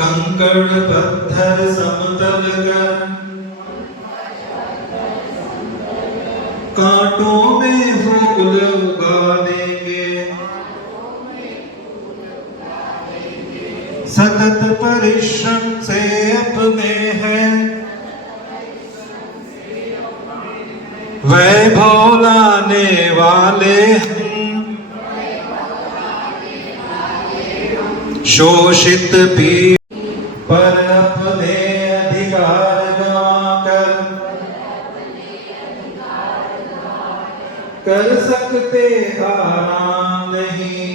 कंकड़ पत्थर समतल कर कांटों में फूल उगा देंगे। सतत परिश्रम से अपने हैं वैभव लाने वाले हम। शोषित पीड़ पर अपने अधिकार गंवाकर कर सकते आराम नहीं।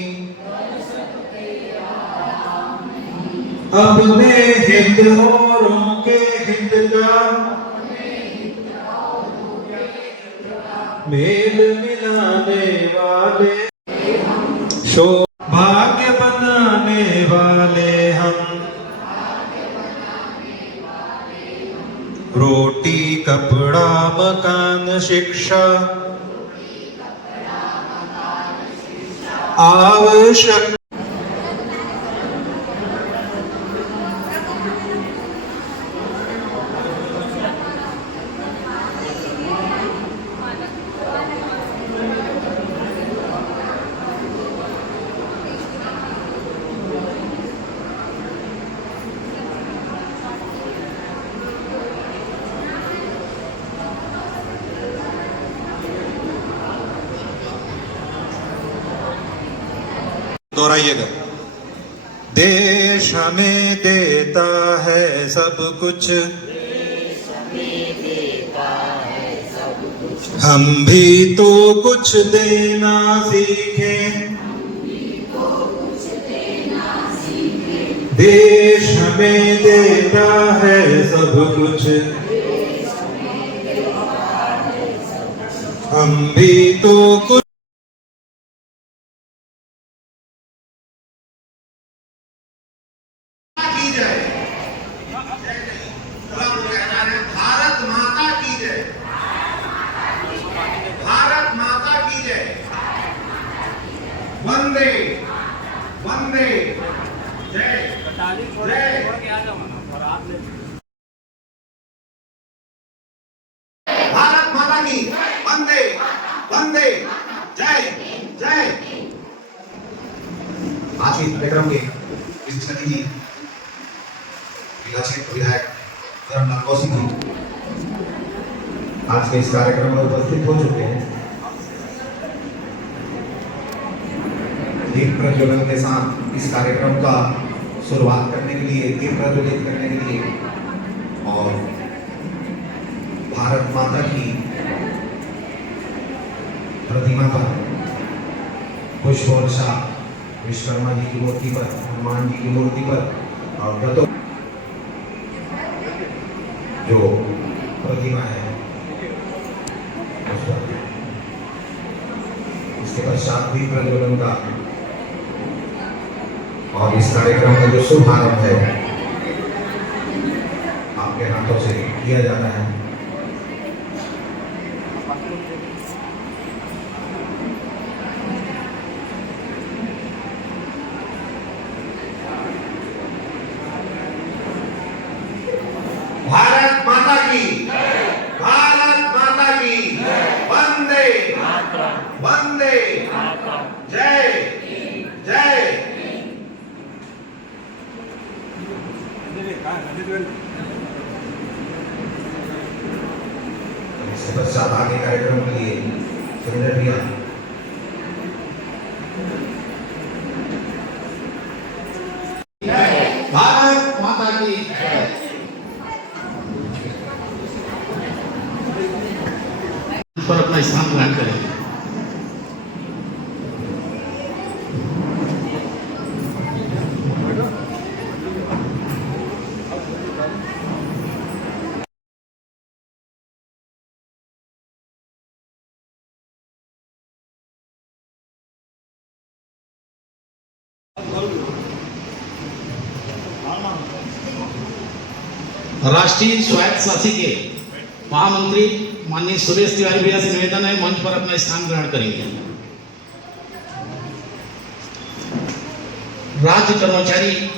अपने हित औरों के हित का मेल मिलाने वाले भाग्य बनाने वाले हम। रोटी कपड़ा मकान शिक्षा आवश्यक। दोहराइएगा। देश हमें देता है सब कुछ, हम भी तो कुछ देना सीखें। देश हमें देता है सब कुछ, हम भी तो कुछ भारत माता की जय। भारत माता की जय। वंदे वंदे जय जय। भारत माता की वंदे वंदे जय जय। आज के कार्यक्रम के इस नतीजे विधायक धर्मलाल कौशिक जी आज के इस कार्यक्रम में उपस्थित हो चुके हैं। दीप प्रज्वलन के साथ इस कार्यक्रम का शुरुआत करने के लिए, दीप प्रज्वलित करने के लिए और भारत माता की प्रतिमा पर पुष्प वर्षा विश्वकर्मा जी की मूर्ति पर, हनुमान जी की मूर्ति पर और व्रतों जो प्रतिमा है इसके पश्चात भी प्रज्वलन का और इस कार्यक्रम का जो शुभारंभ है आपके हाथों से किया जाता है। भारत माता की, भारत माता की वंदे वंदे जय जय। इसके पश्चात आगे कार्यक्रम के लिए सुरेंद्र भैया भारत माता की पर अपना स्थान ग्रहण करें। राष्ट्रीय स्वायत्त शासी के महामंत्री माननीय सुरेश तिवारी भैया से निवेदन है मंच पर अपना स्थान ग्रहण करेंगे। राष्ट्रीय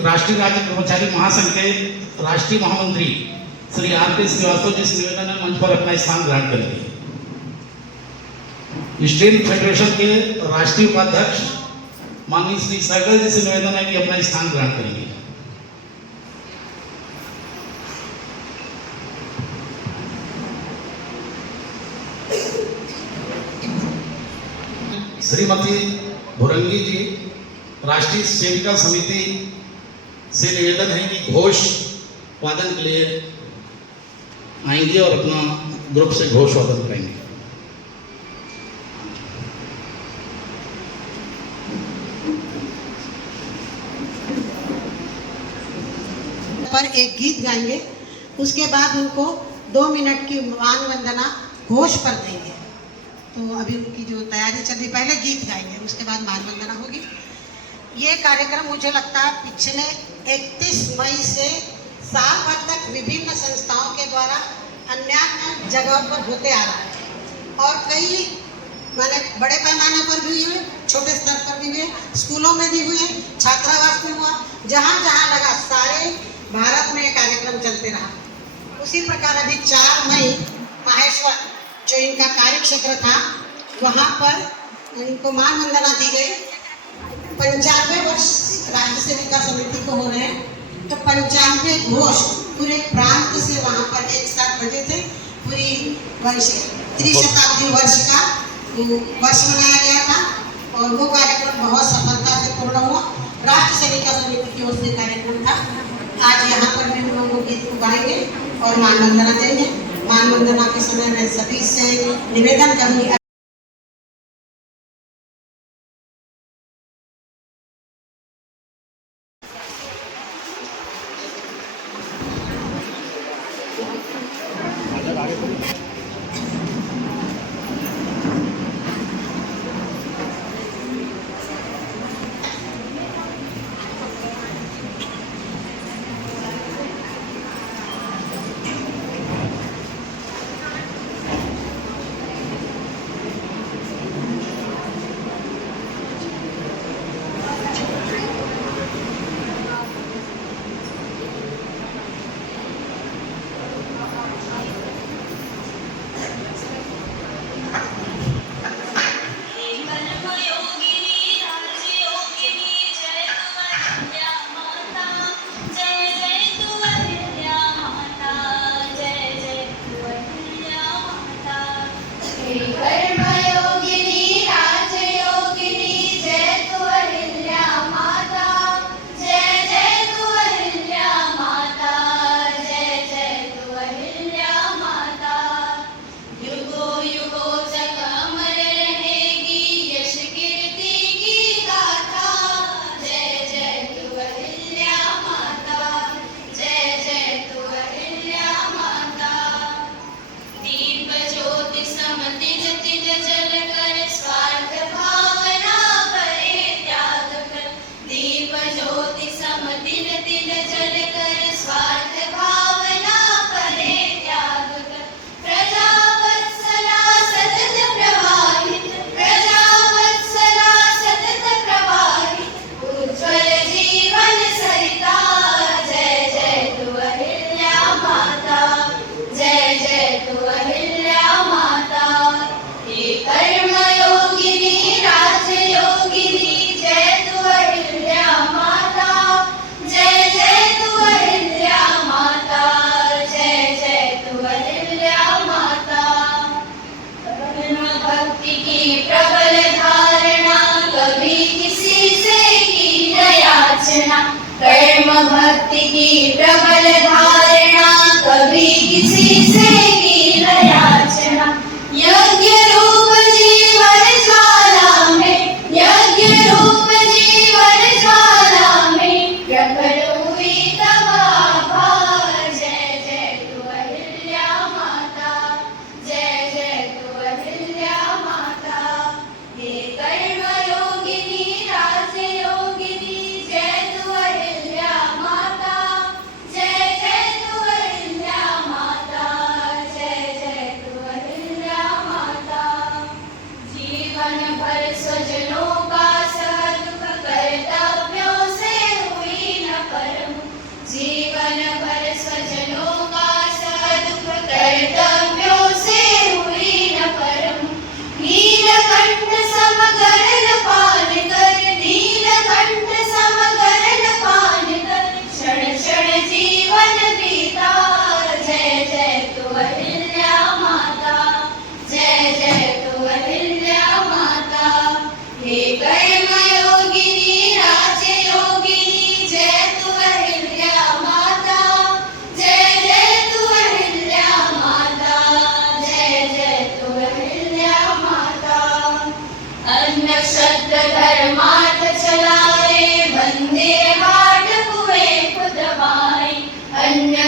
राज्य कर्मचारी महासंघ के राष्ट्रीय महामंत्री श्री आर.के. श्रीवास्तव जी इस निवेदन में मंच पर अपना स्थान ग्रहण करेंगे। स्टेट फेडरेशन के राष्ट्रीय उपाध्यक्ष माननीय श्री सहगल जी से निवेदन है कि अपना स्थान ग्रहण करेंगे। श्रीमती भुरंगी जी राष्ट्रीय सेविका समिति से निवेदन है कि घोष वादन के लिए आएंगे और अपना ग्रुप से घोष वादन करेंगे। पर एक गीत गाएंगे, उसके बाद उनको 2 मिनट की मान वंदना घोष पर देंगे। तो अभी उनकी जो तैयारी चल रही, पहले गीत गाएंगे, उसके बाद मान वंदना होगी। ये कार्यक्रम मुझे लगता है पिछले 31 मई से साल भर तक विभिन्न संस्थाओं के द्वारा अन्य जगहों पर होते आ रहा है और कई माने बड़े पैमाने पर भी हुए, छोटे स्तर पर भी हुए, स्कूलों में भी हुए, छात्रावास में हुआ, जहाँ जहाँ लगा सारे भारत में ये कार्यक्रम चलते रहा। उसी प्रकार अभी 4 मई माहेश्वर जो इनका कार्य क्षेत्र था, वहाँ पर इनको मान वंदना दी गई। 95 वर्ष राज्य सेविका समिति को हो रहे हैं, तो 95 घोष पूरे प्रांत से वहाँ पर एक साथ बजे थे। पूरी वर्ष त्रिशताब्दी वर्ष का वर्ष मनाया गया था और वो कार्यक्रम बहुत सफलता से पूर्ण हुआ। राष्ट्र सेविका समिति की ओर से कार्यक्रम था। आज यहाँ पर भी हम लोग गीत को गाएंगे और मान वंदना देंगे। मान वंदना के समय मैं सभी से निवेदन करूँगी। कर्म भक्ति की प्रबल धारणा, कभी किसी से की न याचना। यज्ञ रूप जीवन ज्वाला में, यज्ञ रूप जीवन ज्वाला में प्रबल हुई तबाहा। जय जय तु अहिल्या माता, जय जय तु अहिल्या माता। हे कर्म योगिनी राज योगिनी, जय तु अहिल्या माता, जय जय तु अहिल्या माता,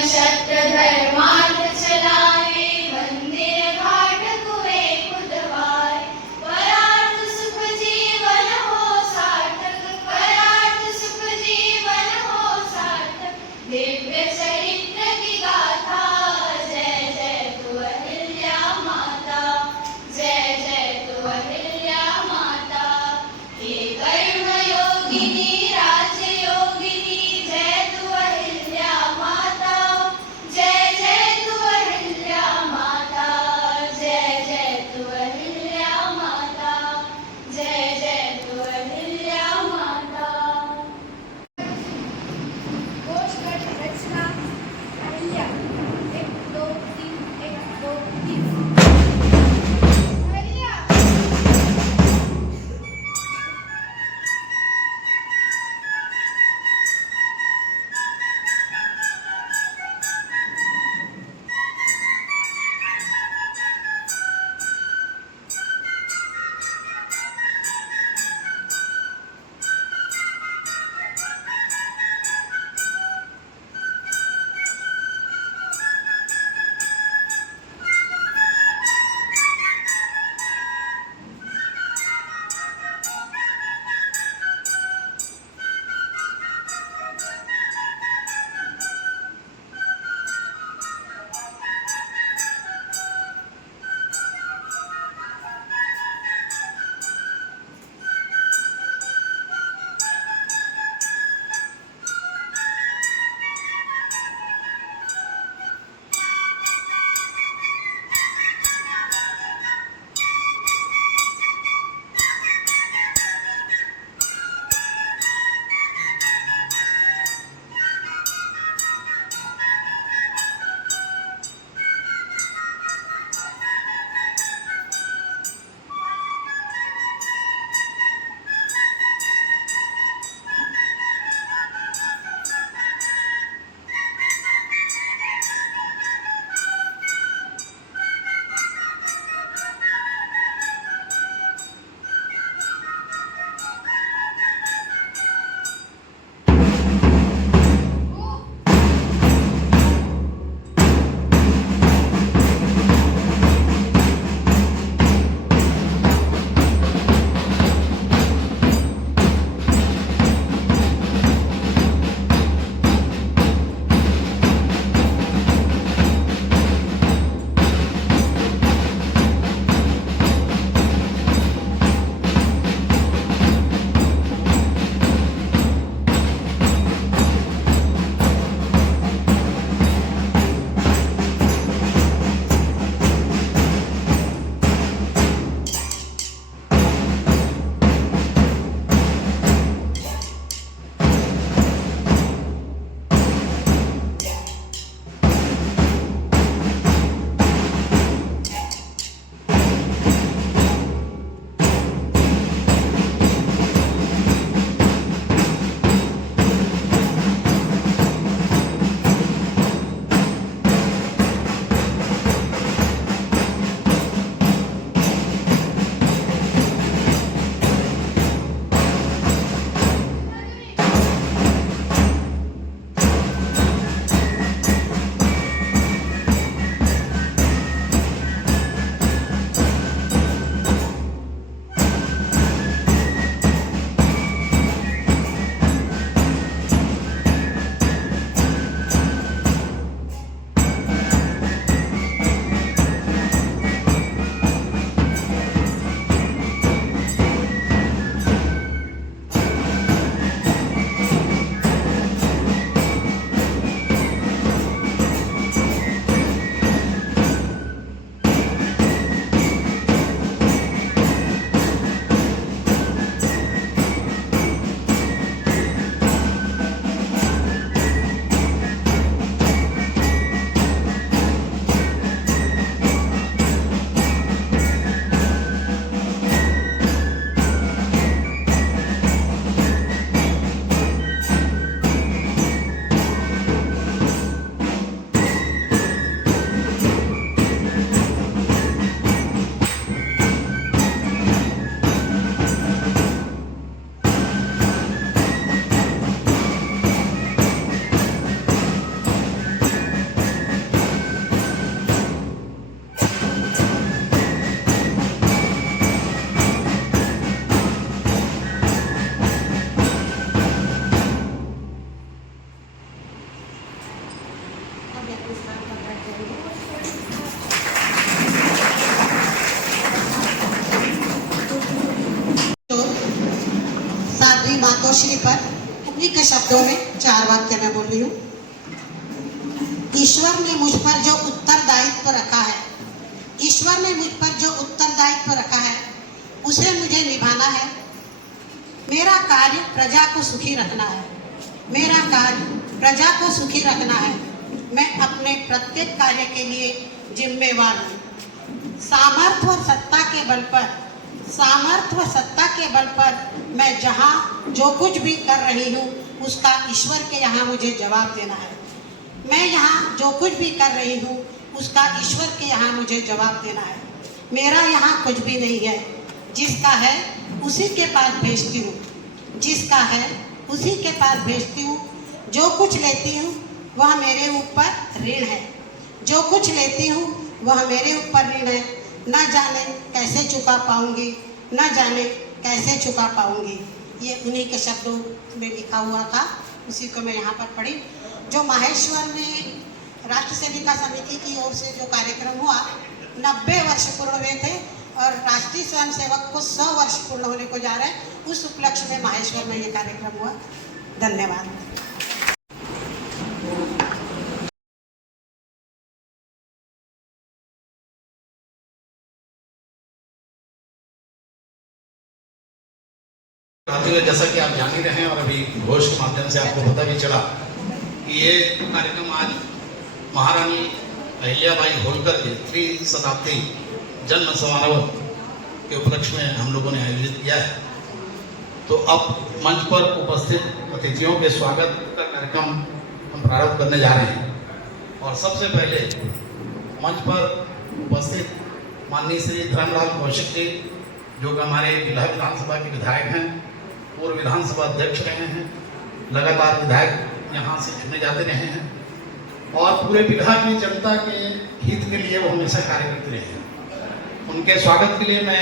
क्षत्र धर्मार्थ चलाए, मंदिर घाट कुएं खुदवाए। परार्थ सुख जीवन हो सार्थक, परार्थ सुख जीवन हो सार्थक। दिव्य चरित्र की गाथा, जय जय तु अहिल्या माता, जय जय तु अहिल्या माता। हे कर्म योगिनी राज्य योगिनी, जय तु अहिल्या माता, शब्दों में 4 वाक्य मैं बोल रही हूँ। ईश्वर ने मुझ पर जो उत्तरदायित्व रखा है, ईश्वर ने मुझ पर जो उत्तरदायित्व रखा है उसे मुझे निभाना है। मेरा कार्य प्रजा को सुखी रखना है, मेरा कार्य प्रजा को सुखी रखना है। मैं अपने प्रत्येक कार्य के लिए जिम्मेवार हूँ। सामर्थ्य और सत्ता के बल पर, सामर्थ्य व सत्ता के बल पर मैं जहाँ जो कुछ भी कर रही हूँ उसका ईश्वर के यहाँ मुझे जवाब देना है। मैं यहाँ जो कुछ भी कर रही हूँ उसका ईश्वर के यहाँ मुझे जवाब देना है। मेरा यहाँ कुछ भी नहीं है, जिसका है उसी के पास भेजती हूँ, जिसका है उसी के पास भेजती हूँ। जो कुछ लेती हूँ वह मेरे ऊपर ऋण है, जो कुछ लेती हूँ वह मेरे ऊपर ऋण है। न जाने कैसे चुका पाऊँगी, न जाने कैसे चुका पाऊँगी। ये उन्हीं के शब्दों में लिखा हुआ था, उसी को मैं यहाँ पर पढ़ी। जो माहेश्वर में राष्ट्र सेविका समिति की ओर से जो कार्यक्रम हुआ, 90 वर्ष पूर्ण हुए थे और राष्ट्रीय स्वयंसेवक को 100 वर्ष पूर्ण होने को जा रहे हैं। उस उपलक्ष्य में माहेश्वर में ये कार्यक्रम हुआ। धन्यवाद। जैसा कि आप जान ही रहे हैं और अभी घोष के माध्यम से आपको पता भी चला कि ये कार्यक्रम आज महारानी अहिल्याबाई होलकर के 3 शताब्दी जन्म समारोह के उपलक्ष्य में हम लोगों ने आयोजित किया है। तो अब मंच पर उपस्थित अतिथियों के स्वागत का कार्यक्रम हम प्रारंभ करने जा रहे हैं। और सबसे पहले मंच पर उपस्थित माननीय श्री धर्मलाल कौशिक जी, जो कि हमारे बिल्हा विधानसभा के विधायक हैं, पूर्व विधानसभा अध्यक्ष रहे हैं, लगातार विधायक यहाँ से चुने जाते रहे हैं और पूरे बिल्हा की जनता के हित के लिए वो हमेशा कार्य करते रहे हैं। उनके स्वागत के लिए मैं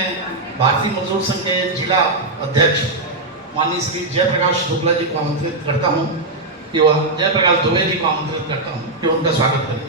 भारतीय मजदूर संघ के जिला अध्यक्ष माननीय श्री जयप्रकाश शुक्ला जी को आमंत्रित करता हूँ कि वह जयप्रकाश दुबे जी को आमंत्रित करता हूँ कि उनका स्वागत करें।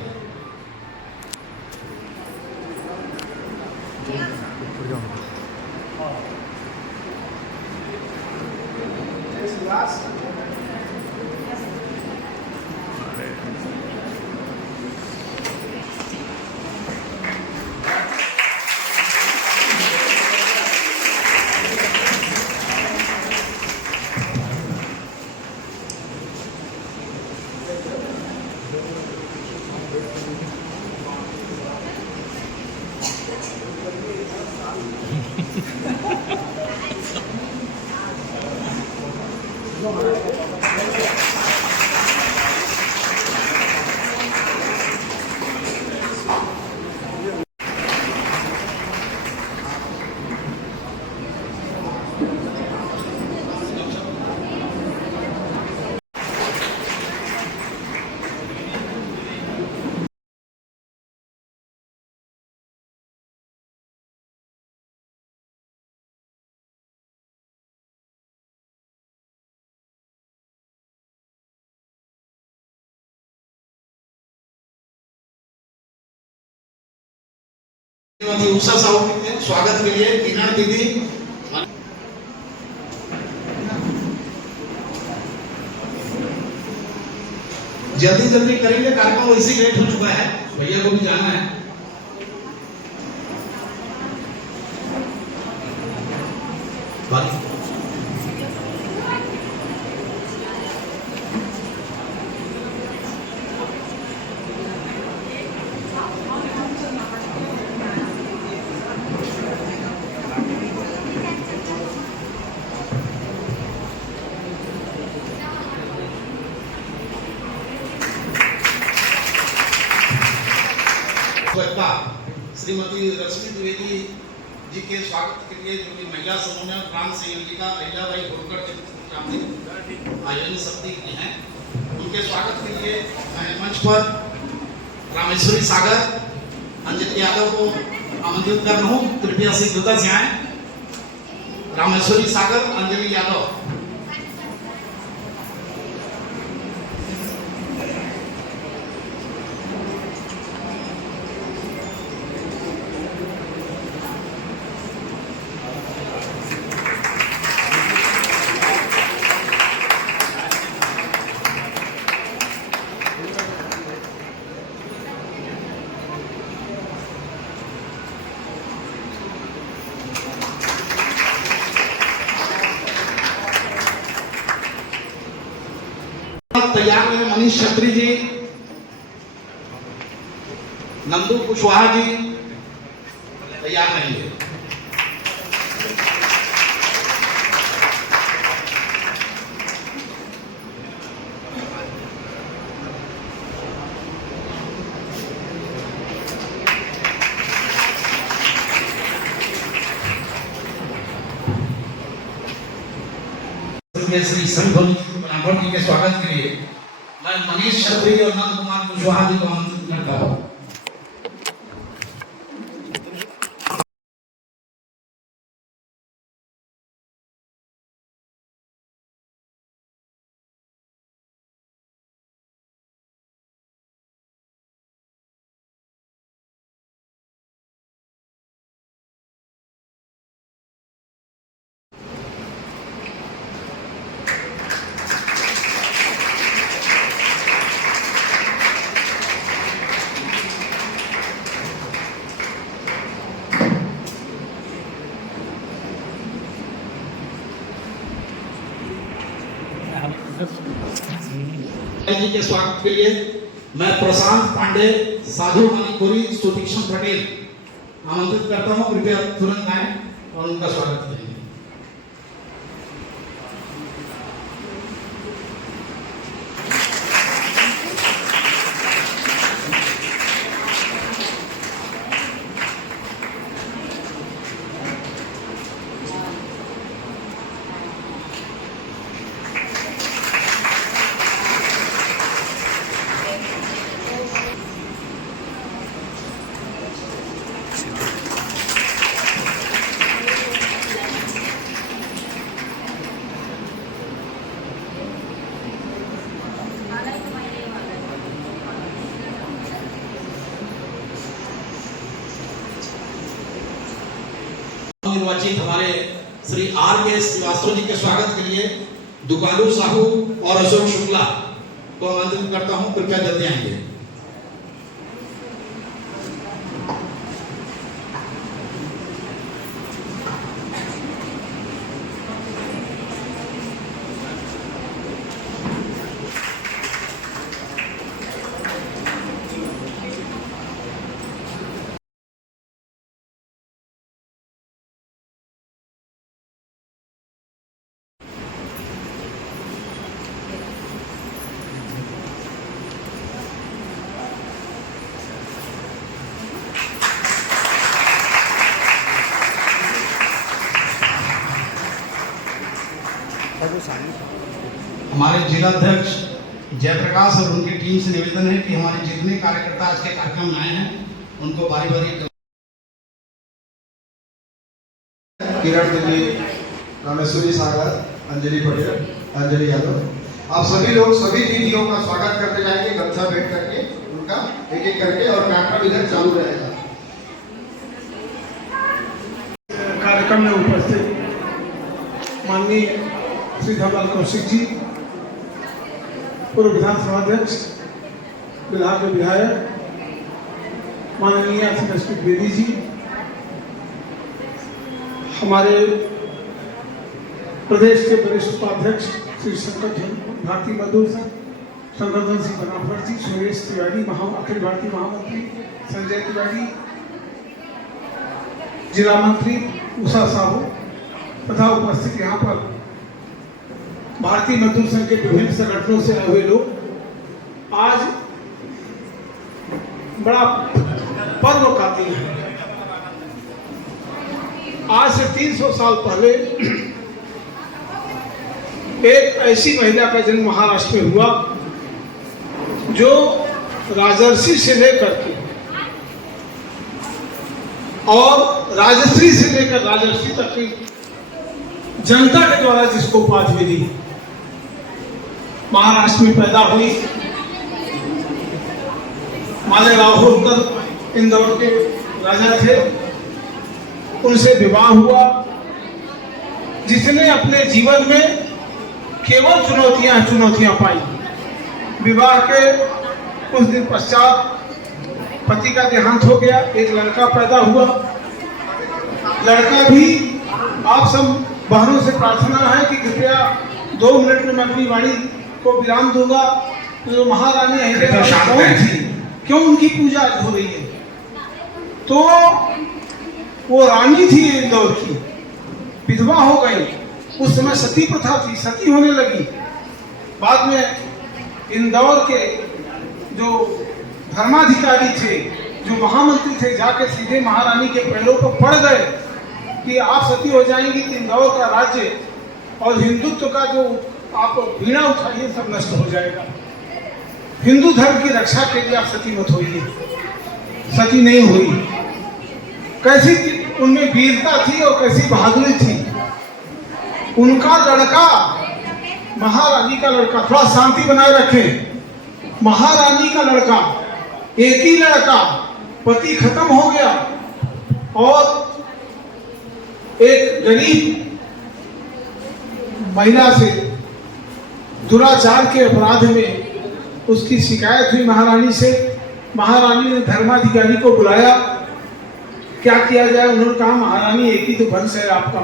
श्रीमती उषा साहू के स्वागत के लिए किरण दीदी जल्दी जल्दी करेंगे, कार्यक्रम वैसे लेट हो चुका है, भैया को भी जाना है। बाकी श्रीमती रश्मि द्विवेदी जी के स्वागत के लिए, जो कि महिला समूह में प्रांत संयोजिका अहिल्याबाई होलकर आयोजन समिति की हैं, उनके स्वागत के लिए मैं मंच पर रामेश्वरी सागर अंजलि यादव को आमंत्रित कर रहा हूँ। कृपया शीघ्रता से आए। रामेश्वरी सागर अंजलि यादव। तैयार हुए मनीष छत्री जी, नंदू कुशवाहा जी तैयार रहेंगे। श्री संघोनी ब्राह्मण जी के स्वागत के लिए मैं मनीष छत्री और नंद कुमार कुशवाहा जी को आमंत्रित करता हूँ। जी के स्वागत के लिए मैं प्रशांत पांडे, साधु मणिपुरी, सुदीक्षण पटेल आमंत्रित करता हूं। कृपया तुरंत आए और उनका स्वागत करें। निर्वाचित हमारे श्री R.K. श्रीवास्तव जी के स्वागत के लिए दुकालू साहू और अशोक शुक्ला को आमंत्रित करता हूं। कृपया जल्दी आएंगे। हमारे जिला अध्यक्ष जयप्रकाश और उनकी टीम से निवेदन है कि हमारे जितने कार्यकर्ता आज के कार्यक्रम में आए हैं उनको बारी बारी किरण दिल्ली, रामेश्वरी सागर, अंजलि पटेल, अंजलि यादव, आप सभी लोग सभी दीदियों का स्वागत करते जाएंगे गमछा भेंट करके उनका एक एक करके, और कार्यक्रम इधर चालू रहेगा। कार्यक्रम में उपस्थित माननीय श्री धवल कौशिक जी, पूर्व विधानसभा अध्यक्ष, बिहार के विधायक माननीय श्री द्विवेदी जी, हमारे प्रदेश के वरिष्ठ उपाध्यक्ष श्री शंकर भारती मधुर सर, शंकरधन सिंह बनाफर जी, सुरेश तिवारी, अखिल भारतीय महामंत्री संजय तिवारी, जिला मंत्री उषा साहू तथा उपस्थित यहाँ पर भारतीय मजदूर संघ के विभिन्न संगठनों से आए हुए लोग आज बड़ा पर्व खाती हैं। आज से 300 साल पहले एक ऐसी महिला का जन्म महाराष्ट्र में हुआ जो राजर्षि से लेकर के और राजश्री से लेकर राजर्षि तक की जनता के द्वारा जिसको उपाधि मिली, महाराष्ट्र में पैदा हुई। मालेगांव होलकर इंदौर के राजा थे, उनसे विवाह हुआ, जिसने अपने जीवन में केवल चुनौतियां पाई। विवाह के कुछ दिन पश्चात पति का देहांत हो गया, एक लड़का पैदा हुआ। लड़का भी आप सब बहनों से प्रार्थना है कि कृपया 2 मिनट में मैं अपनी वाणी को विराम दूंगा। जो महारानी तो अहिल्याबाई शांत कौन है। थी, क्यों उनकी पूजा आज हो रही है? तो वो रानी थी इंदौर की, विधवा हो गई। उस समय सती प्रथा थी, सती होने लगी। बाद में इंदौर के जो धर्माधिकारी थे, जो महामंत्री थे, जाके सीधे महारानी के पैरों पर पड़ गए कि आप सती हो जाएंगी तो इंदौर का राज्य और हिंदुत्व का जो आप बीड़ा उठाइए सब नष्ट हो जाएगा। हिंदू धर्म की रक्षा के लिए आप सती मत होइए। सती नहीं हुई। कैसी उनमें वीरता थी और कैसी बहादुरी थी। उनका लड़का, महारानी का लड़का, थोड़ा शांति बनाए रखें। महारानी का लड़का, एक ही लड़का, पति खत्म हो गया और एक गरीब महिला से दुराचार के अपराध में उसकी शिकायत हुई महारानी से। महारानी ने धर्माधिकारी को बुलाया, क्या किया जाए? उन्होंने कहा महारानी एक ही तो वंश है आपका,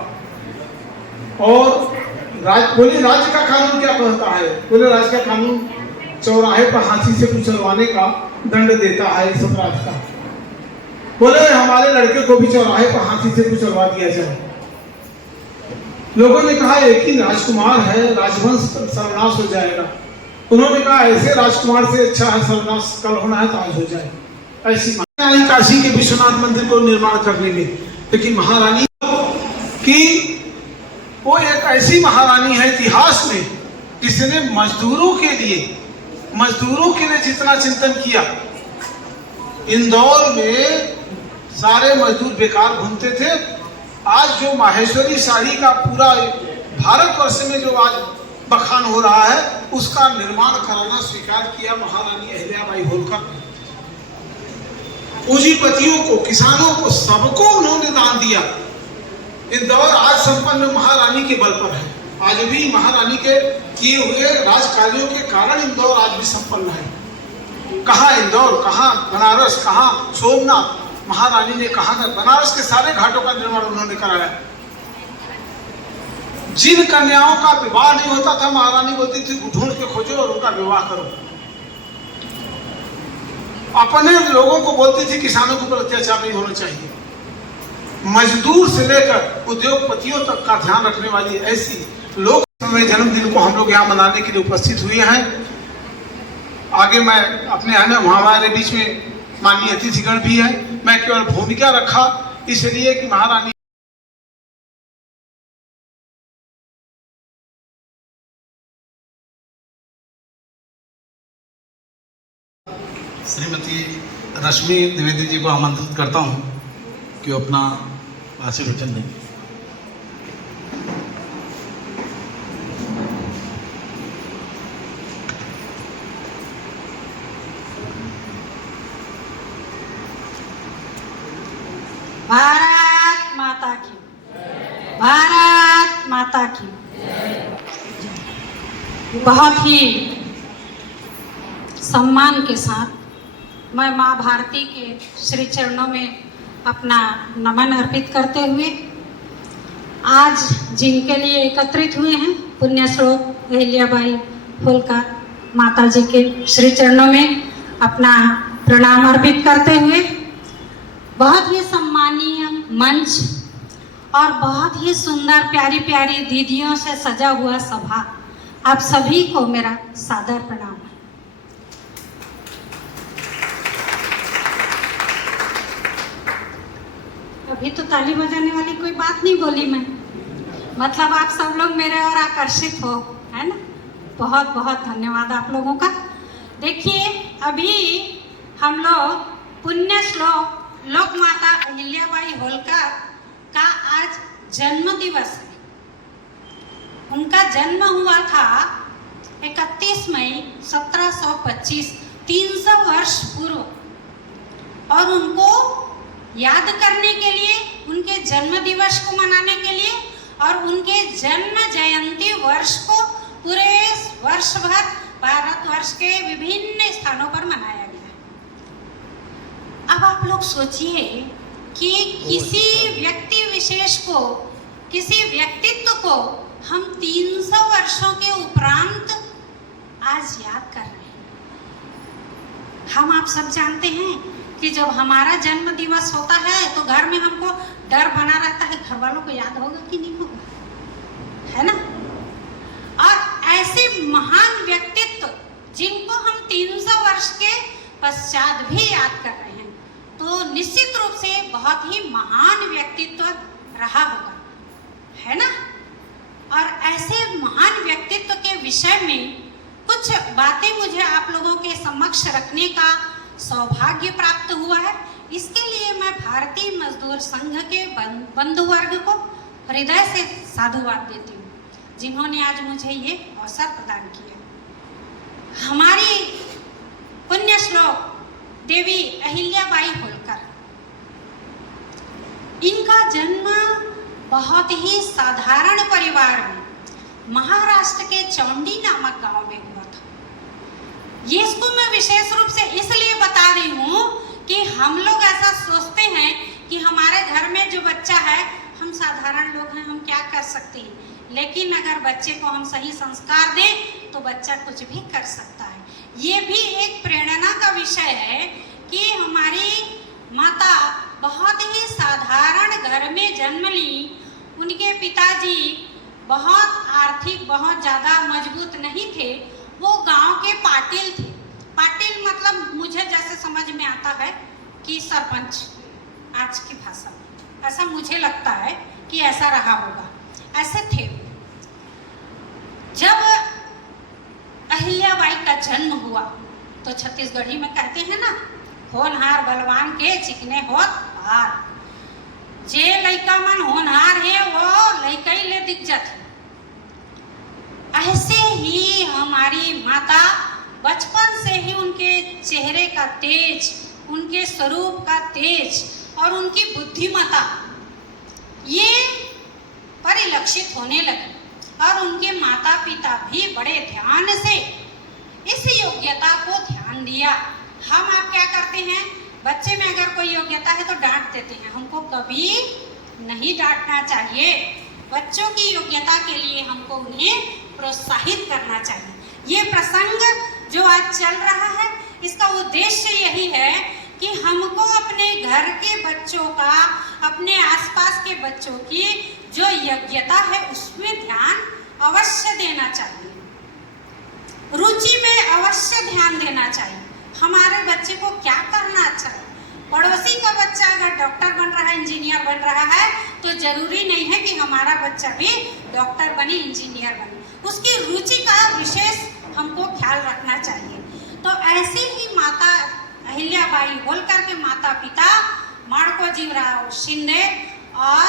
और बोले राज्य का कानून क्या कहता है? बोले राज्य का कानून चौराहे पर हाथी से कुचलवाने का दंड देता है इस अपराध का। बोले हमारे लड़के को भी चौराहे पर हाथी से कुचलवा दिया जाए। लोगों ने कहा एक ही राजकुमार है, राजवंश सर्वनाश हो जाएगा। उन्होंने कहा ऐसे राजकुमार से अच्छा है सर्वनाश कल होना है तो आज हो जाए। ऐसी महारानी काशी के विश्वनाथ मंदिर को निर्माण करने में, लेकिन महारानी की वो एक ऐसी महारानी है इतिहास में जिसने मजदूरों के लिए जितना चिंतन किया। इंदौर में सारे मजदूर बेकार घूमते थे। आज जो माहेश्वरी साड़ी का पूरा भारतवर्ष में जो आज बखान हो रहा है, उसका निर्माण कराना स्वीकार किया महारानी अहिल्याबाई होलकर ने। पूंजीपतियों को, किसानों को, सबको उन्होंने दान दिया। इंदौर आज संपन्न महारानी के बल पर है। आज भी महारानी के किए हुए राज कार्यों के कारण इंदौर आज भी संपन्न है। कहाँ इंदौर, कहाँ बनारस, कहाँ सोमनाथ, महारानी ने कहा था। बनारस के सारे घाटों का निर्माण उन्होंने कराया। जिन कन्याओं का विवाह नहीं होता था, महारानी बोलती थी ढूंढ के खोजो और उनका विवाह करो। अपने लोगों को बोलती थी किसानों के ऊपर अत्याचार नहीं होना चाहिए। मजदूर से लेकर उद्योगपतियों तक का ध्यान रखने वाली ऐसी लोग जन्मदिन को हम लोग यहाँ मनाने के लिए उपस्थित हुए हैं। आगे मैं अपने आने हमारे बीच में माननीय अतिथिगण भी है। मैं केवल भूमिका रखा इसलिए कि महारानी श्रीमती रश्मि द्विवेदी जी को आमंत्रित करता हूं कि वो अपना आशीर्वचन दें। भारत माता की, भारत माता की। बहुत ही सम्मान के साथ मैं माँ भारती के श्री चरणों में अपना नमन अर्पित करते हुए आज जिनके लिए एकत्रित हुए हैं पुण्य श्लोक अहिल्याबाई होलकर माता जी के श्री चरणों में अपना प्रणाम अर्पित करते हुए बहुत ही सम्मानीय मंच और बहुत ही सुंदर प्यारी प्यारी दीदियों से सजा हुआ सभा, आप सभी को मेरा सादर प्रणाम है। अभी तो ताली बजाने वाली कोई बात नहीं बोली मैं, मतलब आप सब लोग मेरे और आकर्षित हो, है ना। बहुत बहुत धन्यवाद आप लोगों का। देखिए अभी हम लोग पुण्य श्लोक लोक माता अहिल्याबाई होलकर का आज जन्म दिवस है। उनका जन्म हुआ था 31 मई 1725, 300 वर्ष पूर्व। और उनको याद करने के लिए, उनके जन्म दिवस को मनाने के लिए और उनके जन्म जयंती वर्ष को पूरे वर्ष भर भारतवर्ष के विभिन्न स्थानों पर मनाया गया। अब आप लोग सोचिए कि किसी व्यक्ति विशेष को, किसी व्यक्तित्व को हम 300 वर्षों के उपरांत आज याद कर रहे हैं। हम आप सब जानते हैं कि जब हमारा जन्म दिवस होता है तो घर में हमको डर बना रहता है, घर वालों को याद होगा कि नहीं होगा, है ना। और ऐसे महान व्यक्तित्व जिनको हम 300 वर्ष के पश्चात भी याद कर रहे हैं, तो निश्चित रूप से बहुत ही महान व्यक्तित्व रहा होगा, है ना। और ऐसे महान व्यक्तित्व के विषय में कुछ बातें मुझे आप लोगों के समक्ष रखने का सौभाग्य प्राप्त हुआ है। इसके लिए मैं भारतीय मजदूर संघ के बंधु वर्ग को हृदय से साधुवाद देती हूँ, जिन्होंने आज मुझे ये अवसर प्रदान किया। हमारी पुण्य श्लोक देवी अहिल्याबाई होलकर, इनका जन्म बहुत ही साधारण परिवार में महाराष्ट्र के चौंडी नामक गांव में हुआ था। ये इसको मैं विशेष रूप से इसलिए बता रही हूँ कि हम लोग ऐसा सोचते हैं कि हमारे घर में जो बच्चा है, हम साधारण लोग हैं, हम क्या कर सकते हैं, लेकिन अगर बच्चे को हम सही संस्कार दें तो बच्चा कुछ भी कर सकता है। ये भी एक प्रेरणा का विषय है कि हमारी माता बहुत ही साधारण घर में जन्म ली। उनके पिताजी बहुत आर्थिक बहुत ज़्यादा मजबूत नहीं थे, वो गांव के पाटिल थे। पाटिल मतलब मुझे जैसे समझ में आता है कि सरपंच, आज की भाषा में ऐसा मुझे लगता है कि ऐसा रहा होगा, ऐसे थे। जब अहिल्याबाई का जन्म हुआ तो छत्तीसगढ़ी में कहते हैं ना, होनहार बलवान के चिकने होत पार। जे लड़का मन होनहार है वो लड़का ही ले दिग्गज है। ऐसे ही हमारी माता बचपन से ही उनके चेहरे का तेज, उनके स्वरूप का तेज और उनकी बुद्धिमत्ता ये परिलक्षित होने लगी, और उनके माता पिता भी बड़े ध्यान से इस योग्यता को ध्यान दिया। हम आप क्या करते हैं, बच्चे में अगर कोई योग्यता है तो डांट देते हैं, हमको कभी नहीं डांटना चाहिए। बच्चों की योग्यता के लिए हमको उन्हें प्रोत्साहित करना चाहिए। ये प्रसंग जो आज चल रहा है, इसका उद्देश्य यही है कि हमको अपने घर के बच्चों का, अपने आसपास के बच्चों की जो योग्यता है उसमें ध्यान अवश्य देना चाहिए, रुचि में अवश्य ध्यान देना चाहिए। हमारे बच्चे को क्या करना अच्छा है। पड़ोसी का बच्चा अगर डॉक्टर बन रहा है, इंजीनियर बन रहा है, तो जरूरी नहीं है कि हमारा बच्चा भी डॉक्टर बने, इंजीनियर बने। उसकी रुचि का विशेष हमको ख्याल रखना चाहिए। तो ऐसे ही माता अहिल्याबाई होलकर के माता पिता माणकोजीराव शिंदे और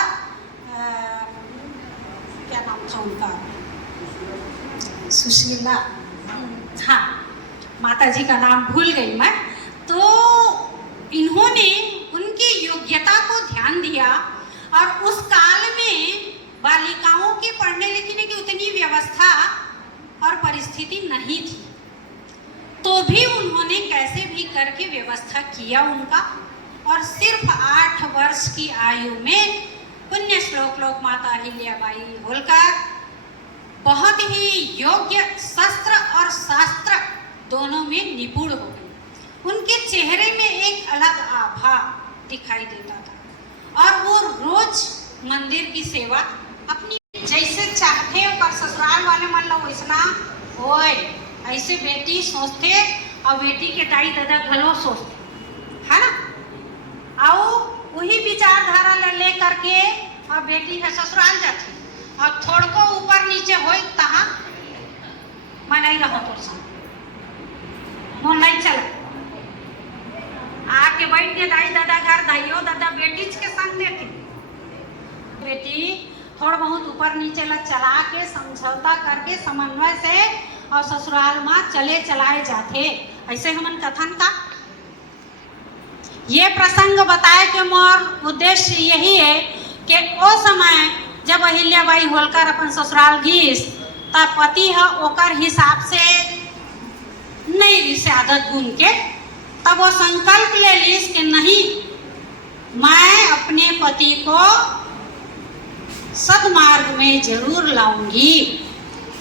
क्या नाम था उनका, सुशीला, हाँ माता जी का नाम भूल गई मैं। तो इन्होंने उनकी योग्यता को ध्यान दिया, और उस काल में बालिकाओं के पढ़ने लिखने की उतनी व्यवस्था और परिस्थिति नहीं थी, तो भी उन्होंने कैसे भी करके व्यवस्था किया उनका, और सिर्फ 8 वर्ष की आयु में पुण्य श्लोक लोक माता अहिल्याबाई होलकर बहुत ही योग्य शस्त्र और शास्त्र दोनों में निपुण हो गई। उनके चेहरे में एक अलग आभा दिखाई देता था, और वो रोज मंदिर की सेवा अपनी जैसे चाहते और ससुराल वाले मन लो वैसना होए, ऐसे बेटी सोचते और बेटी के दाई दादा घलो सोचते, है ना। आओ वही विचारधारा ले करके और बेटी है ससुराल जाती, और थोड़ को ऊपर नीचे होई तहा मैं नहीं रहा तो नहीं चला, आके बैठ के दाई दादा घर दाइयो दादा बेटी के संग देती। बेटी थोड़ा बहुत ऊपर नीचे ला चला के समझौता करके समन्वय से और ससुराल में चले चलाए जाते, ऐसे हमन कथन का। ये प्रसंग बताए के मोर उद्देश्य यही है कि ओ समय जब अहिल्याबाई होलकर अपन ससुराल गईस, तब पति है ओकर हिसाब से नहीं रही आदत गुण के, तब वो संकल्प ले लीस कि नहीं, मैं अपने पति को सदमार्ग में जरूर लाऊंगी।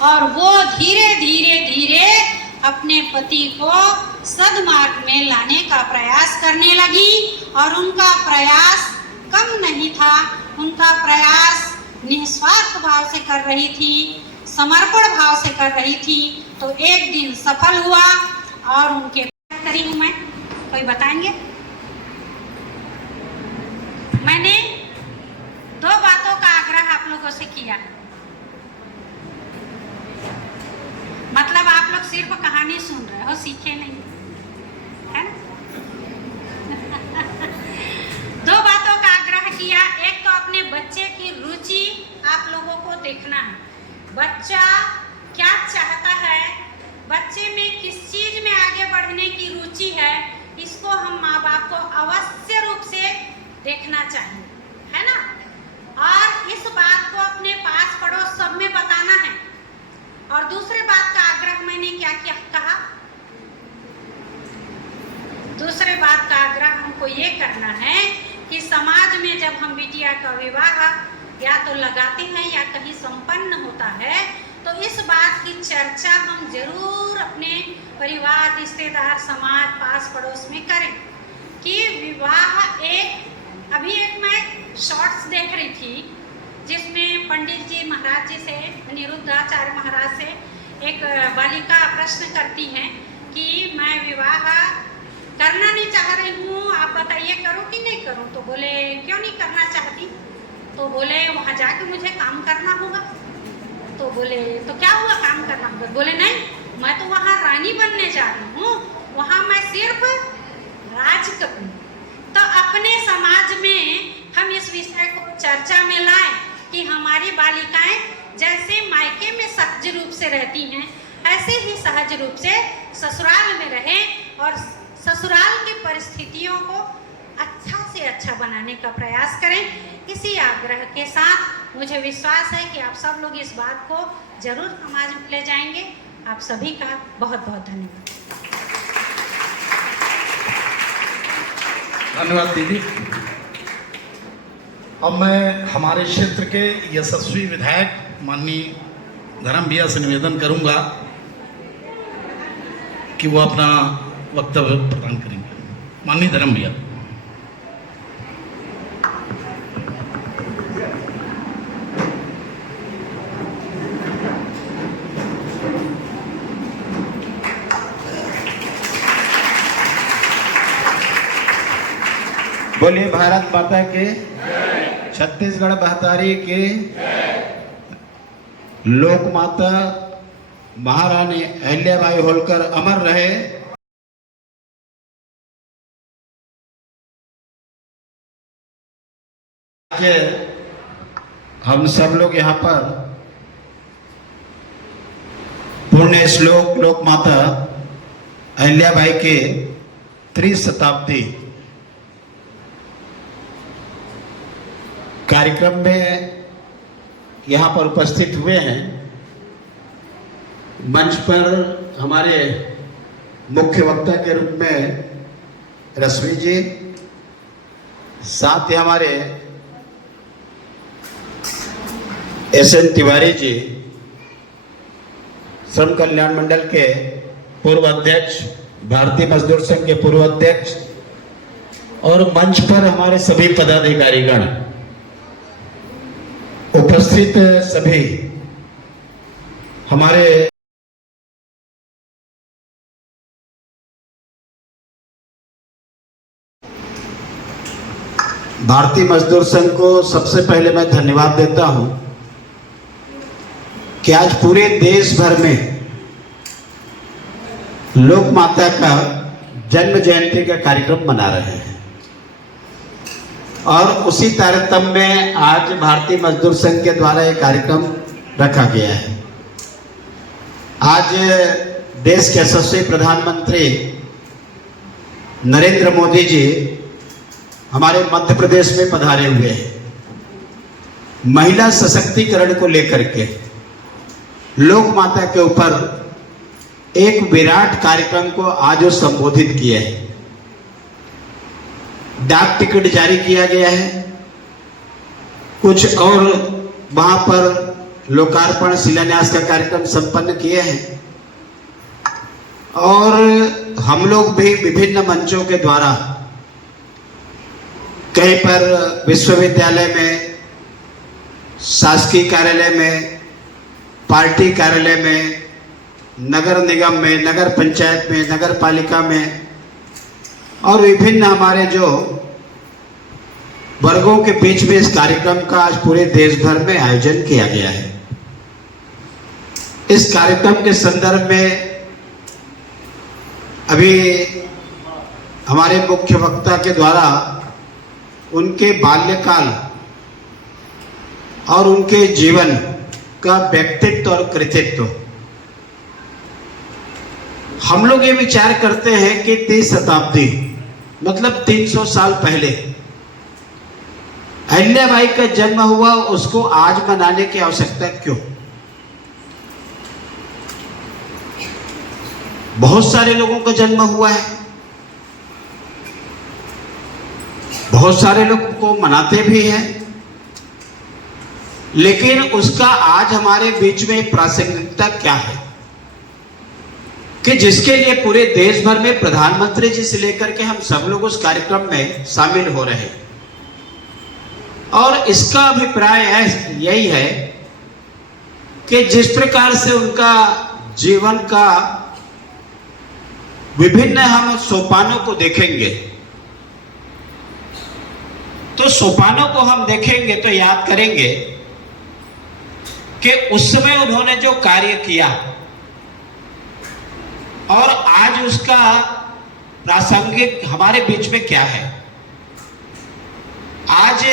और वो धीरे धीरे धीरे अपने पति को सद्मार्ग में लाने का प्रयास करने लगी और उनका प्रयास कम नहीं था, उनका प्रयास निस्वार्थ भाव से कर रही थी, समर्पण भाव से कर रही थी। तो एक दिन सफल हुआ और उनके करी हूँ मैं, कोई बताएंगे? मैंने 2 बातों का आग्रह आप लोगों से किया, मतलब आप लोग सिर्फ कहानी सुन रहे हो, सीखे नहीं, है ना? 2 बातों का आग्रह किया। एक तो अपने बच्चे की रुचि आप लोगों को देखना है, बच्चा क्या चाहता है, बच्चे में किस चीज में आगे बढ़ने की रुचि है, इसको हम माँ बाप को अवश्य रूप से देखना चाहिए, है ना? और इस बात को अपने पास पड़ोस सब में बताना है। और दूसरे बात का आग्रह मैंने क्या क्या कहा? दूसरे बात का आग्रह हमको ये करना है कि समाज में जब हम बिटिया का विवाह या तो लगाते हैं या कहीं संपन्न होता है, तो इस बात की चर्चा हम जरूर अपने परिवार, रिश्तेदार, समाज, पास पड़ोस में करें कि विवाह अभी एक मैं शॉर्ट्स देख रही थी जिसमें पंडित जी महाराज जी से, अनिरुद्धाचार्य महाराज से एक बालिका प्रश्न करती हैं कि मैं विवाह करना नहीं चाह रही हूँ, आप बताइए करूँ कि नहीं करूँ? तो बोले क्यों नहीं करना चाहती? तो बोले वहाँ जाके मुझे काम करना होगा। तो बोले तो क्या हुआ काम करना होगा? बोले नहीं, मैं तो वहाँ रानी बनने जा रही हूँ, वहाँ मैं सिर्फ राज करूँ। तो अपने समाज में हम इस विषय को चर्चा में लाएं कि हमारी बालिकाएं जैसे मायके में सहज रूप से रहती हैं, ऐसे ही सहज रूप से ससुराल में रहें और ससुराल की परिस्थितियों को अच्छा से अच्छा बनाने का प्रयास करें। इसी आग्रह के साथ मुझे विश्वास है कि आप सब लोग इस बात को जरूर समाज में ले जाएंगे। आप सभी का बहुत बहुत धन्यवाद। धन्यवाद दीदी। अब मैं हमारे क्षेत्र के यशस्वी विधायक माननीय धर्म भैया से निवेदन करूंगा कि वो अपना वक्तव्य प्रदान करेंगे। माननीय धर्म भैया। बोलिए भारत माता के, छत्तीसगढ़ बहतारी के, लोक माता महारानी अहिल्याबाई होलकर अमर रहे। आज हम सब लोग यहाँ पर पुण्य श्लोक लोक माता अहिल्याबाई के त्रिशताब्दी कार्यक्रम में यहाँ पर उपस्थित हुए हैं। मंच पर हमारे मुख्य वक्ता के रूप में रश्मि जी, साथ ही हमारे एस.एन. तिवारी जी, श्रम कल्याण मंडल के पूर्व अध्यक्ष, भारतीय मजदूर संघ के पूर्व अध्यक्ष, और मंच पर हमारे सभी पदाधिकारीगण, उपस्थित सभी हमारे भारतीय मजदूर संघ को सबसे पहले मैं धन्यवाद देता हूं कि आज पूरे देश भर में लोक माता का जन्म जयंती का कार्यक्रम मना रहे हैं और उसी तारतम्य में आज भारतीय मजदूर संघ के द्वारा एक कार्यक्रम रखा गया है। आज देश के यशस्वी प्रधानमंत्री नरेंद्र मोदी जी हमारे मध्य प्रदेश में पधारे हुए हैं। महिला सशक्तिकरण को लेकर के लोक माता के ऊपर एक विराट कार्यक्रम को आज वो संबोधित किए हैं। डाक टिकट जारी किया गया है, कुछ और वहां पर लोकार्पण शिलान्यास का कार्यक्रम संपन्न किए हैं। और हम लोग भी विभिन्न मंचों के द्वारा कहीं पर विश्वविद्यालय में, शासकीय कार्यालय में, पार्टी कार्यालय में, नगर निगम में, नगर पंचायत में, नगर पालिका में और विभिन्न हमारे जो वर्गों के बीच में इस कार्यक्रम का आज पूरे देश भर में आयोजन किया गया है। इस कार्यक्रम के संदर्भ में अभी हमारे मुख्य वक्ता के द्वारा उनके बाल्यकाल और उनके जीवन का व्यक्तित्व और कृतित्व, हम लोग ये विचार करते हैं कि 30 शताब्दी मतलब 300 साल पहले अहिल्याबाई का जन्म हुआ, उसको आज मनाने की आवश्यकता क्यों? बहुत सारे लोगों का जन्म हुआ है, बहुत सारे लोग को मनाते भी हैं, लेकिन उसका आज हमारे बीच में प्रासंगिकता क्या है कि जिसके लिए पूरे देश भर में प्रधानमंत्री जी से लेकर के हम सब लोग उस कार्यक्रम में शामिल हो रहे हैं। और इसका अभिप्राय यही है कि जिस प्रकार से उनका जीवन का विभिन्न हम सोपानों को देखेंगे, तो सोपानों को हम देखेंगे तो याद करेंगे कि उस समय उन्होंने जो कार्य किया और आज उसका प्रासंगिक हमारे बीच में क्या है, आज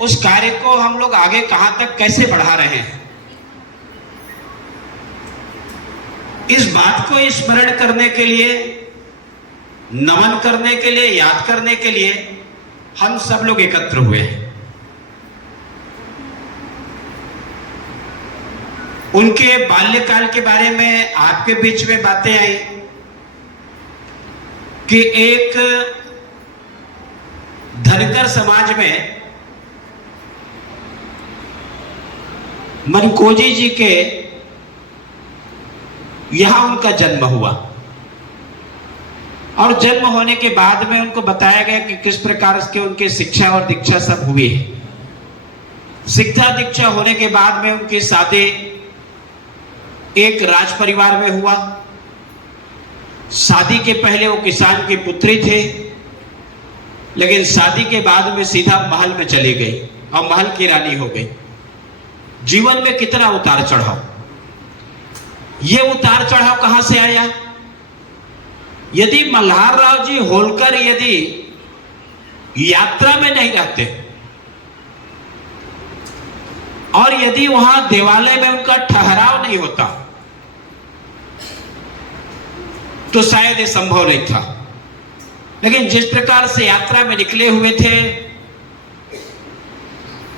उस कार्य को हम लोग आगे कहां तक कैसे बढ़ा रहे हैं, इस बात को स्मरण करने के लिए, नमन करने के लिए, याद करने के लिए हम सब लोग एकत्र हुए हैं। उनके बाल्यकाल के बारे में आपके बीच में बातें आई कि एक धनकर समाज में मनकोजी जी के यहां उनका जन्म हुआ और जन्म होने के बाद में उनको बताया गया कि किस प्रकार से उनके शिक्षा और दीक्षा सब हुई है। शिक्षा दीक्षा होने के बाद में उनकी शादी एक राज परिवार में हुआ। शादी के पहले वो किसान की पुत्री थे, लेकिन शादी के बाद में सीधा महल में चली गई और महल की रानी हो गई। जीवन में कितना उतार चढ़ाव, ये उतार चढ़ाव कहां से आया? यदि मल्हार राव जी होलकर यदि यात्रा में नहीं रहते और यदि वहां देवालय में उनका ठहराव नहीं होता तो शायद ये संभव नहीं था। लेकिन जिस प्रकार से यात्रा में निकले हुए थे,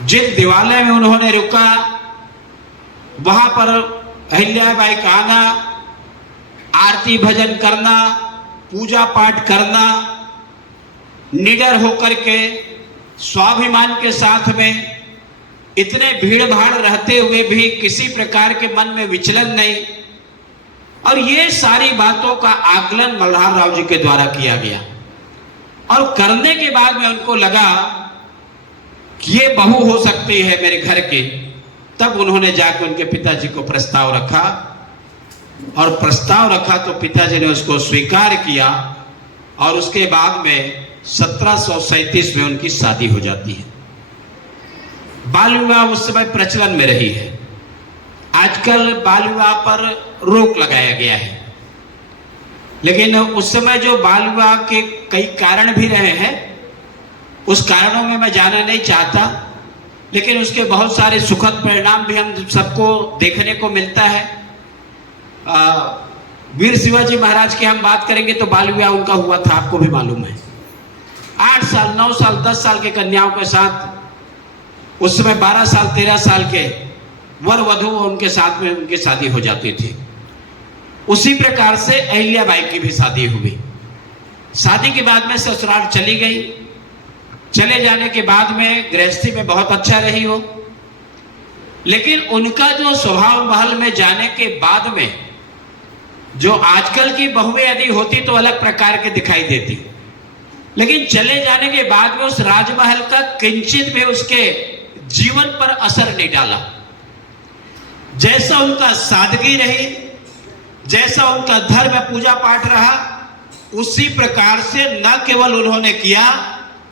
जिस देवालय में उन्होंने रुका, वहां पर अहिल्याबाई का आना, आरती भजन करना, पूजा पाठ करना, निडर होकर के स्वाभिमान के साथ में, इतने भीड़ भाड़ रहते हुए भी किसी प्रकार के मन में विचलन नहीं, और ये सारी बातों का आकलन मल्हार राव जी के द्वारा किया गया। और करने के बाद में उनको लगा कि ये बहू हो सकती है मेरे घर की। तब उन्होंने जाकर उनके पिताजी को प्रस्ताव रखा और प्रस्ताव रखा तो पिताजी ने उसको स्वीकार किया और उसके बाद में 1737 में उनकी शादी हो जाती है। बाल विवाह उस समय प्रचलन में रही है। आजकल बाल विवाह पर रोक लगाया गया है, लेकिन उस समय जो बाल विवाह के कई कारण भी रहे हैं, उस कारणों में मैं जाना नहीं चाहता, लेकिन उसके बहुत सारे सुखद परिणाम भी हम सबको देखने को मिलता है। वीर शिवाजी महाराज की हम बात करेंगे तो बाल विवाह उनका हुआ था, आपको भी मालूम है। 8 साल 9 साल 10 साल के कन्याओं के साथ उस समय 12 साल 13 साल के वर वधु उनके साथ में उनकी शादी हो जाती थी। उसी प्रकार से अहिल्याबाई की भी शादी हुई। शादी के बाद में ससुराल चली गई। चले जाने के बाद में गृहस्थी में बहुत अच्छा रही हो, लेकिन उनका जो स्वभाव महल में जाने के बाद में जो आजकल की बहुएं यदि होती तो अलग प्रकार के दिखाई देती, लेकिन चले जाने के बाद में उस राजमहल का किंचित भी उसके जीवन पर असर नहीं डाला। जैसा उनका सादगी रही, जैसा उनका धर्म पूजा पाठ रहा, उसी प्रकार से न केवल उन्होंने किया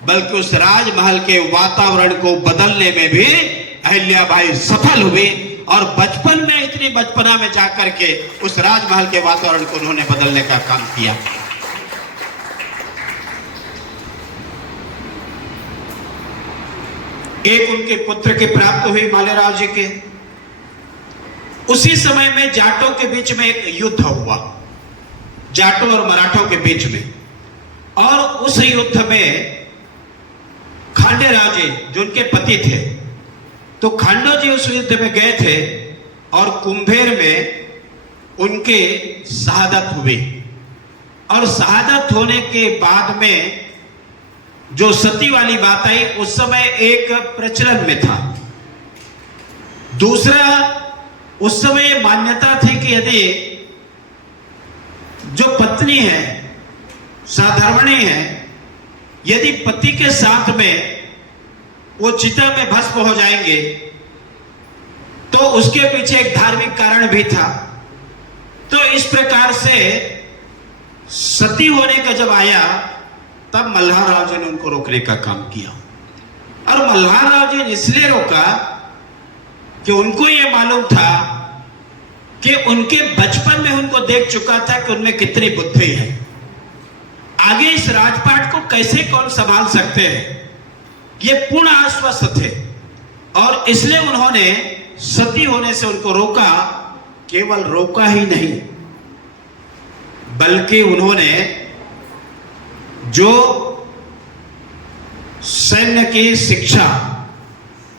बल्कि उस राजमहल के वातावरण को बदलने में भी अहिल्याबाई सफल हुई। और बचपन में, इतनी बचपना में जाकर के उस राजमहल के वातावरण को उन्होंने बदलने का काम किया। एक उनके पुत्र की प्राप्त हुई मालेराव जी के। उसी समय में जाटों के बीच में एक युद्ध हुआ, जाटों और मराठों के बीच में। और उस युद्ध में खांडेराव जी जो उनके पति थे, तो खांडो जी उस युद्ध में गए थे और कुंभेर में उनके शहादत हुई। और शहादत होने के बाद में जो सती वाली बात आई, उस समय एक प्रचलन में था। दूसरा, उस समय मान्यता थी कि यदि जो पत्नी है, साधर्मणी है, यदि पति के साथ में वो चिता में भस्म हो जाएंगे तो उसके पीछे एक धार्मिक कारण भी था। तो इस प्रकार से सती होने का जब आया तब मल्हार राव जी ने उनको रोकने का काम किया। और मल्हार राव जी ने इसलिए रोका कि उनको यह मालूम था कि उनके बचपन में उनको देख चुका था कि उनमें कितनी बुद्धि है, आगे इस राजपाट को कैसे कौन संभाल सकते हैं, ये पूर्ण आश्वस्त थे। और इसलिए उन्होंने सती होने से उनको रोका। केवल रोका ही नहीं बल्कि उन्होंने जो सैन्य की शिक्षा,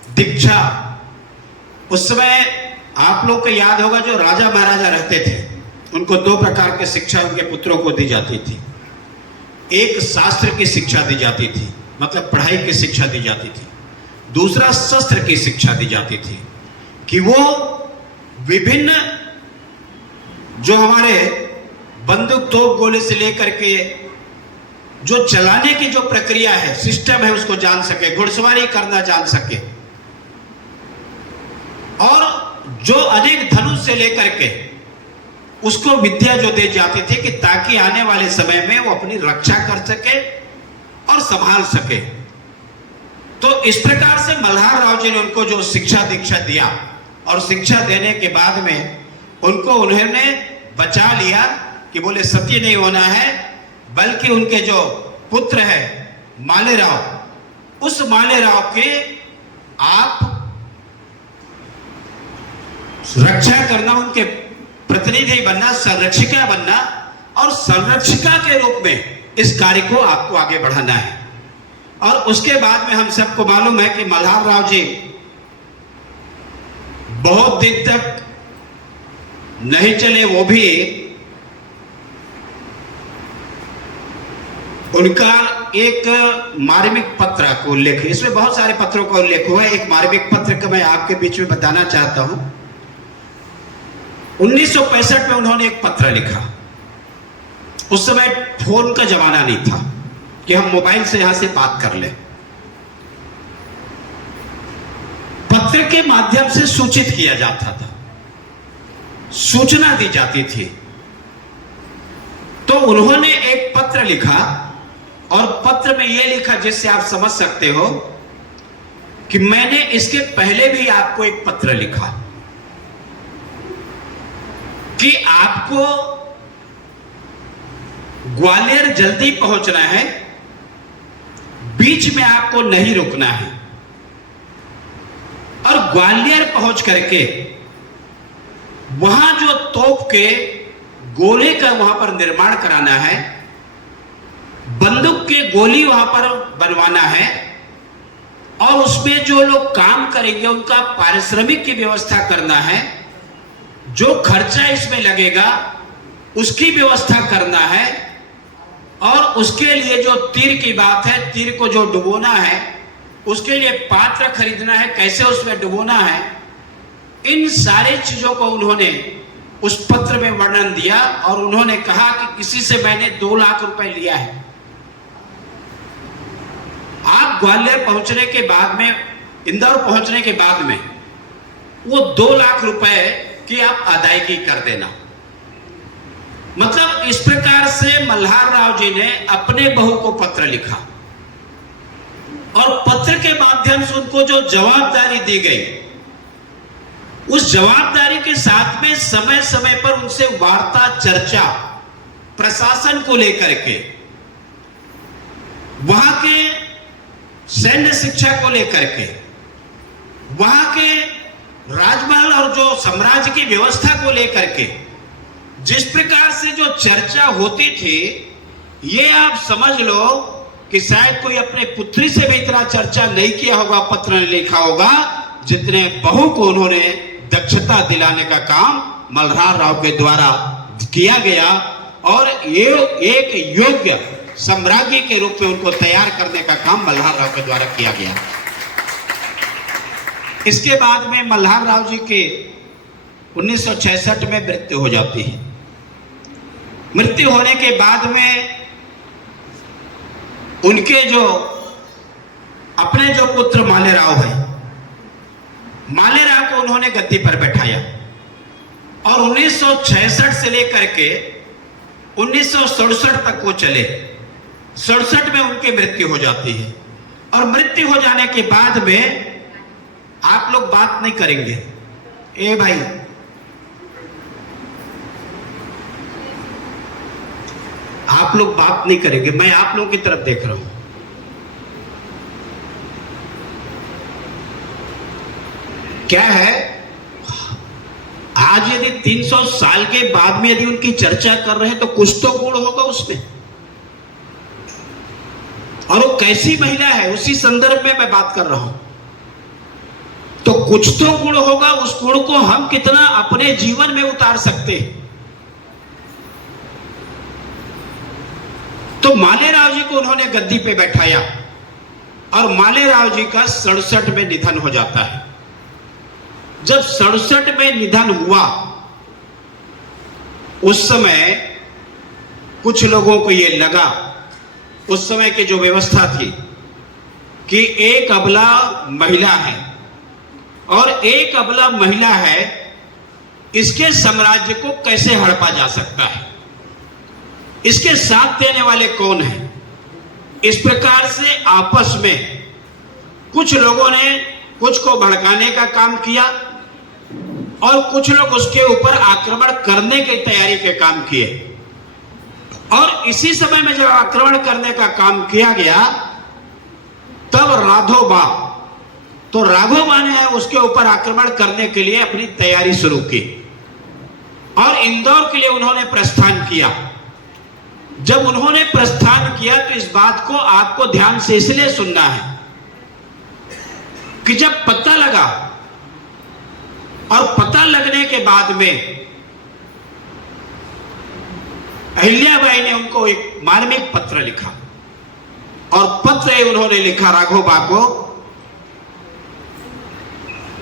दीक्षा, उस समय आप लोग को याद होगा जो राजा महाराजा रहते थे उनको दो प्रकार की शिक्षा उनके पुत्रों को दी जाती थी। एक शास्त्र की शिक्षा दी जाती थी, मतलब पढ़ाई की शिक्षा दी जाती थी। दूसरा शस्त्र की शिक्षा दी जाती थी कि वो विभिन्न जो हमारे बंदूक, तोप, गोले से लेकर के जो चलाने की जो प्रक्रिया है, सिस्टम है, उसको जान सके, घुड़सवारी करना जान सके। और जो अनेक धनुष से लेकर के उसको विद्या जो दी जाती थी कि ताकि आने वाले समय में वो अपनी रक्षा कर सके और संभाल सके। तो इस प्रकार से मल्हार राव जी ने उनको जो शिक्षा दीक्षा दिया और शिक्षा देने के बाद में उनको उन्होंने बचा लिया कि बोले सती नहीं होना है, बल्कि उनके जो पुत्र है मालेराव, उस मालेराव के आप रक्षा करना, उनके प्रतिनिधि बनना, संरक्षिका बनना और संरक्षिका के रूप में इस कार्य को आपको आगे बढ़ाना है। और उसके बाद में हम सबको मालूम है कि मल्हार राव जी बहुत दिन तक नहीं चले। वो भी उनका एक मार्मिक पत्र का उल्लेख है, इसमें बहुत सारे पत्रों का उल्लेख हुआ है। एक मार्मिक पत्र का मैं आपके बीच में बताना चाहता हूं। 1965 में उन्होंने एक पत्र लिखा। उस समय फोन का जमाना नहीं था कि हम मोबाइल से यहां से बात कर लें। पत्र के माध्यम से सूचित किया जाता था, सूचना दी जाती थी। तो उन्होंने एक पत्र लिखा और पत्र में यह लिखा जिससे आप समझ सकते हो कि मैंने इसके पहले भी आपको एक पत्र लिखा कि आपको ग्वालियर जल्दी पहुंचना है, बीच में आपको नहीं रुकना है। और ग्वालियर पहुंच करके वहां जो तोप के गोले का वहां पर निर्माण कराना है, बंदूक के गोली वहां पर बनवाना है, और उसमें जो लोग काम करेंगे उनका पारिश्रमिक की व्यवस्था करना है। जो खर्चा इसमें लगेगा उसकी व्यवस्था करना है। और उसके लिए जो तीर की बात है, तीर को जो डुबोना है, उसके लिए पात्र खरीदना है, कैसे उसमें डुबोना है, इन सारी चीजों को उन्होंने उस पत्र में वर्णन दिया और उन्होंने कहा कि किसी से मैंने 2 लाख रुपए लिया है। आप ग्वालियर पहुंचने के बाद में, इंदौर पहुंचने के बाद में वो 2 लाख रुपए की आप अदायगी कर देना। मतलब इस प्रकार से मल्हार राव जी ने अपने बहू को पत्र लिखा और पत्र के माध्यम से उनको जो जवाबदारी दी गई, उस जवाबदारी के साथ में समय समय पर उनसे वार्ता चर्चा प्रशासन को लेकर के, वहां के सैन्य शिक्षा को लेकर के, वहां के राजमहल और जो साम्राज्य की व्यवस्था को लेकर के जिस प्रकार से जो चर्चा होती थी, ये आप समझ लो कि शायद कोई अपने पुत्री से भी इतना चर्चा नहीं किया होगा, पत्र नहीं लिखा होगा, जितने बहू को उन्होंने दक्षता दिलाने का काम मल्हार राव के द्वारा किया गया और ये एक योग्य सम्राज्ञी के रूप में उनको तैयार करने का काम मल्हार राव के द्वारा किया गया। इसके बाद में मल्हार राव जी के 1966 में मृत्यु हो जाती है। मृत्यु होने के बाद में उनके जो अपने जो पुत्र मालेराव है, मालेराव को उन्होंने गद्दी पर बैठाया और 1966 से लेकर के 1967 तक वो चले। 67 में उनकी मृत्यु हो जाती है और मृत्यु हो जाने के बाद में आप लोग बात नहीं करेंगे। ए भाई, आप लोग बात नहीं करेंगे, मैं आप लोगों की तरफ देख रहा हूं। क्या है, आज यदि 300 साल के बाद में यदि उनकी चर्चा कर रहे हैं तो कुछ तो गुण होगा उसमें, और वो कैसी महिला है उसी संदर्भ में मैं बात कर रहा हूं। तो कुछ तो गुण होगा, उस गुण को हम कितना अपने जीवन में उतार सकते हैं। तो मालेराव जी को उन्होंने गद्दी पे बैठाया और मालेराव जी का 67 में निधन हो जाता है। जब 67 में निधन हुआ, उस समय कुछ लोगों को यह लगा, उस समय की जो व्यवस्था थी कि एक अबला महिला है और एक अबला महिला है, इसके साम्राज्य को कैसे हड़पा जा सकता है, इसके साथ देने वाले कौन हैं। इस प्रकार से आपस में कुछ लोगों ने कुछ को भड़काने का काम किया और कुछ लोग उसके ऊपर आक्रमण करने की तैयारी के काम किए। और इसी समय में जब आक्रमण करने का काम किया गया, तब राघोबा, तो राघोबा ने उसके ऊपर आक्रमण करने के लिए अपनी तैयारी शुरू की और इंदौर के लिए उन्होंने प्रस्थान किया। जब उन्होंने प्रस्थान किया तो इस बात को आपको ध्यान से इसलिए सुनना है कि जब पता लगा, और पता लगने के बाद में अहिल्याबाई ने उनको एक मार्मिक पत्र लिखा और पत्र उन्होंने लिखा राघोबा को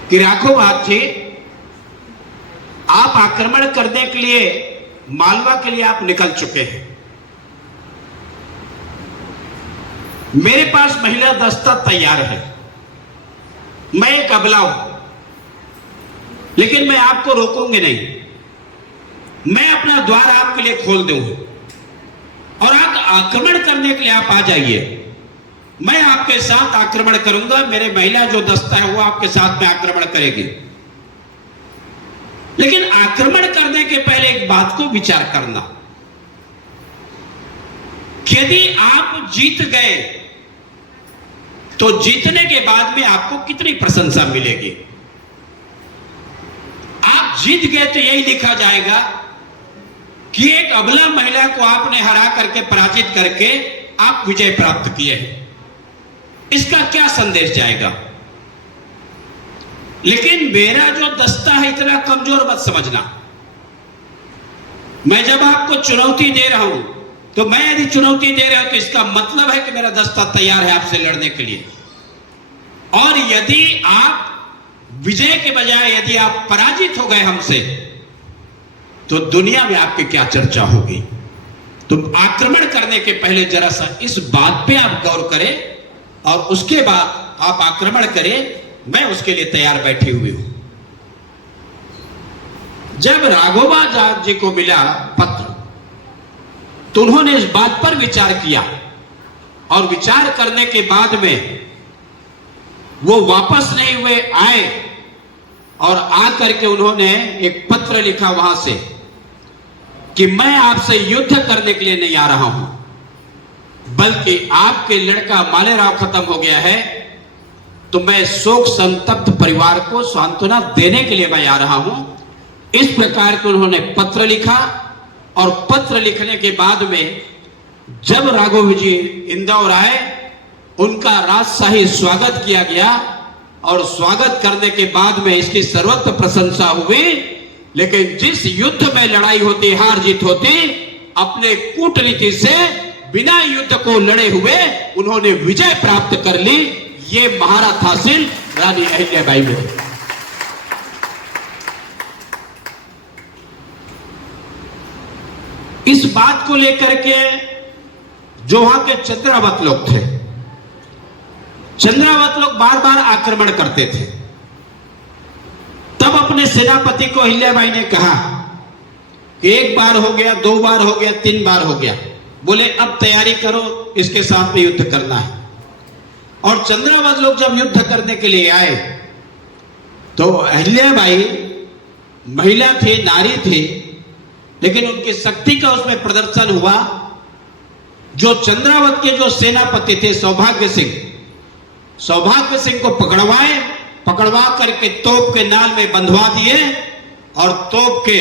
कि राघोबा जी, आप आक्रमण करने के लिए मालवा के लिए आप निकल चुके हैं, मेरे पास महिला दस्ता तैयार है, मैं एक अबला हूं, लेकिन मैं आपको रोकूंगी नहीं, मैं अपना द्वार आपके लिए खोल दूंगा और आप आक्रमण करने के लिए आप आ जाइए, मैं आपके साथ आक्रमण करूंगा, मेरे महिला जो दस्ता है वो आपके साथ में आक्रमण करेगी। लेकिन आक्रमण करने के पहले एक बात को विचार करना, यदि आप जीत गए तो जीतने के बाद में आपको कितनी प्रशंसा मिलेगी। आप जीत गए तो यही लिखा जाएगा कि एक अबला महिला को आपने हरा करके, पराजित करके आप विजय प्राप्त किए हैं। इसका क्या संदेश जाएगा। लेकिन मेरा जो दस्ता है इतना कमजोर मत समझना। मैं जब आपको चुनौती दे रहा हूं तो मैं यदि चुनौती दे रहा हूं तो इसका मतलब है कि मेरा दस्ता तैयार है आपसे लड़ने के लिए। और यदि आप विजय के बजाय यदि आप पराजित हो गए हमसे, तो दुनिया में आपकी क्या चर्चा होगी। तो आक्रमण करने के पहले जरा सा इस बात पे आप गौर करें और उसके बाद आप आक्रमण करें। मैं उसके लिए तैयार बैठी हुई हूं। जब राघोबाचार्य जी को मिला पत्र तो उन्होंने इस बात पर विचार किया और विचार करने के बाद में वो वापस नहीं हुए, आए और आकर के उन्होंने एक पत्र लिखा वहां से कि मैं आपसे युद्ध करने के लिए नहीं आ रहा हूं, बल्कि आपके लड़का मालेराव खत्म हो गया है तो मैं शोक संतप्त परिवार को सांत्वना देने के लिए मैं आ रहा हूं। इस प्रकार के उन्होंने पत्र लिखा और पत्र लिखने के बाद में जब राघव जी इंदौर आए उनका राजशाही स्वागत किया गया और स्वागत करने के बाद में इसकी सर्वत्र प्रशंसा हुई। लेकिन जिस युद्ध में लड़ाई होती, हार जीत होती, अपने कूटनीति से बिना युद्ध को लड़े हुए उन्होंने विजय प्राप्त कर ली। ये महारथ हासिल रानी अहिल्याबाई में। इस बात को लेकर के जो वहां के चंद्रावत लोग थे, चंद्रावत लोग बार बार आक्रमण करते थे। तब अपने सेनापति को अहिल्याबाई ने कहा कि एक बार हो गया, 2 बार हो गया, 3 बार हो गया, बोले अब तैयारी करो, इसके साथ में युद्ध करना है। और चंद्रावत लोग जब युद्ध करने के लिए आए तो अहिल्याबाई महिला थे, नारी थे, लेकिन उनकी शक्ति का उसमें प्रदर्शन हुआ। जो चंद्रावत के जो सेनापति थे सौभाग्य सिंह को पकड़वा करके तोप के नाल में बंधवा दिए और तोप के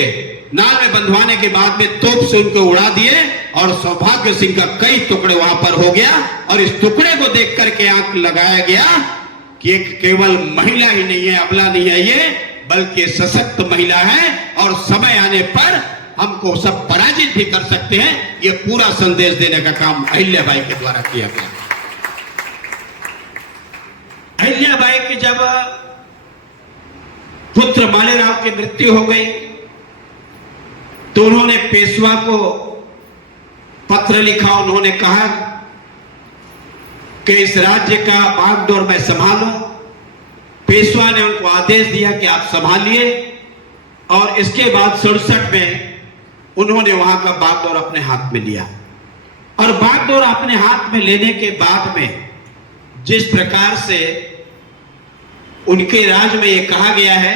नाल में बंधवाने के बाद में तोप से उनको उड़ा दिए और सौभाग्य सिंह का कई टुकड़े वहां पर हो गया। और इस टुकड़े को देख करके आंख लगाया गया कि एक केवल महिला ही नहीं है, अबला नहीं है ये, बल्कि सशक्त महिला है और समय आने पर हमको सब पराजित भी कर सकते हैं। ये पूरा संदेश देने का काम अहिल्याबाई के द्वारा किया गया। अहिल्याबाई की जब पुत्र मालेराव की मृत्यु हो गई तो उन्होंने पेशवा को पत्र लिखा। उन्होंने कहा कि इस राज्य का बागडोर मैं संभालूं। पेशवा ने उनको आदेश दिया कि आप संभालिए और इसके बाद 67 में उन्होंने वहां का बागडोर अपने हाथ में लिया। और बागडोर अपने हाथ में लेने के बाद में जिस प्रकार से उनके राज में यह कहा गया है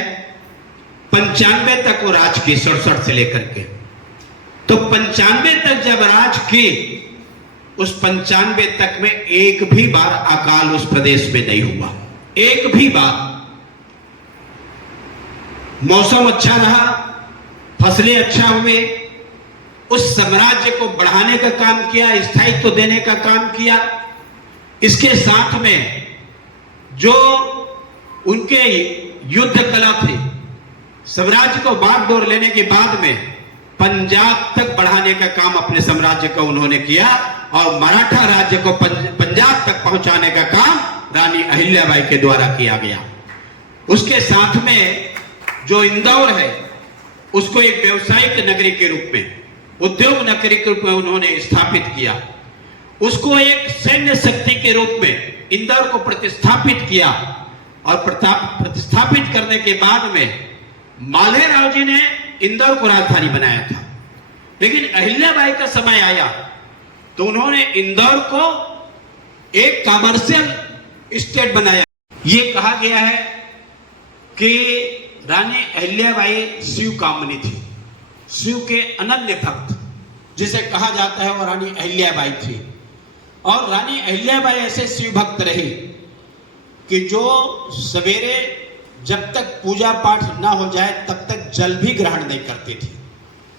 95 तक वो राज की, 67 से लेकर के, तो 95 तक जब राज की, उस 95 तक में एक भी बार अकाल उस प्रदेश में नहीं हुआ, एक भी बार। मौसम अच्छा रहा, फसलें अच्छा हुए, उस साम्राज्य को बढ़ाने का काम किया, स्थायित्व देने का काम किया। इसके साथ में जो उनके युद्ध कला थी, साम्राज्य को बागडोर लेने के बाद में पंजाब तक बढ़ाने का काम अपने साम्राज्य का उन्होंने किया और मराठा राज्य को पंजाब तक पहुंचाने का काम रानी अहिल्याबाई के द्वारा किया गया। उसके साथ में जो इंदौर है उसको एक व्यवसायिक नगरी के रूप में, उद्योग नगरी के रूप में उन्होंने स्थापित किया। उसको एक सैन्य शक्ति के रूप में इंदौर को प्रतिस्थापित किया और प्रतिस्थापित करने के बाद में मालेराव जी ने इंदौर को राजधानी बनाया था। लेकिन अहिल्याबाई का समय आया तो उन्होंने इंदौर को एक कमर्शियल स्टेट बनाया। ये कहा गया है कि रानी अहिल्याबाई शिव कामनी थी, शिव के अनन्य भक्त जिसे कहा जाता है वो रानी अहिल्याबाई थी। और रानी अहिल्याबाई ऐसे शिव भक्त रही कि जो सवेरे जब तक पूजा पाठ ना हो जाए तब तक जल भी ग्रहण नहीं करती थी,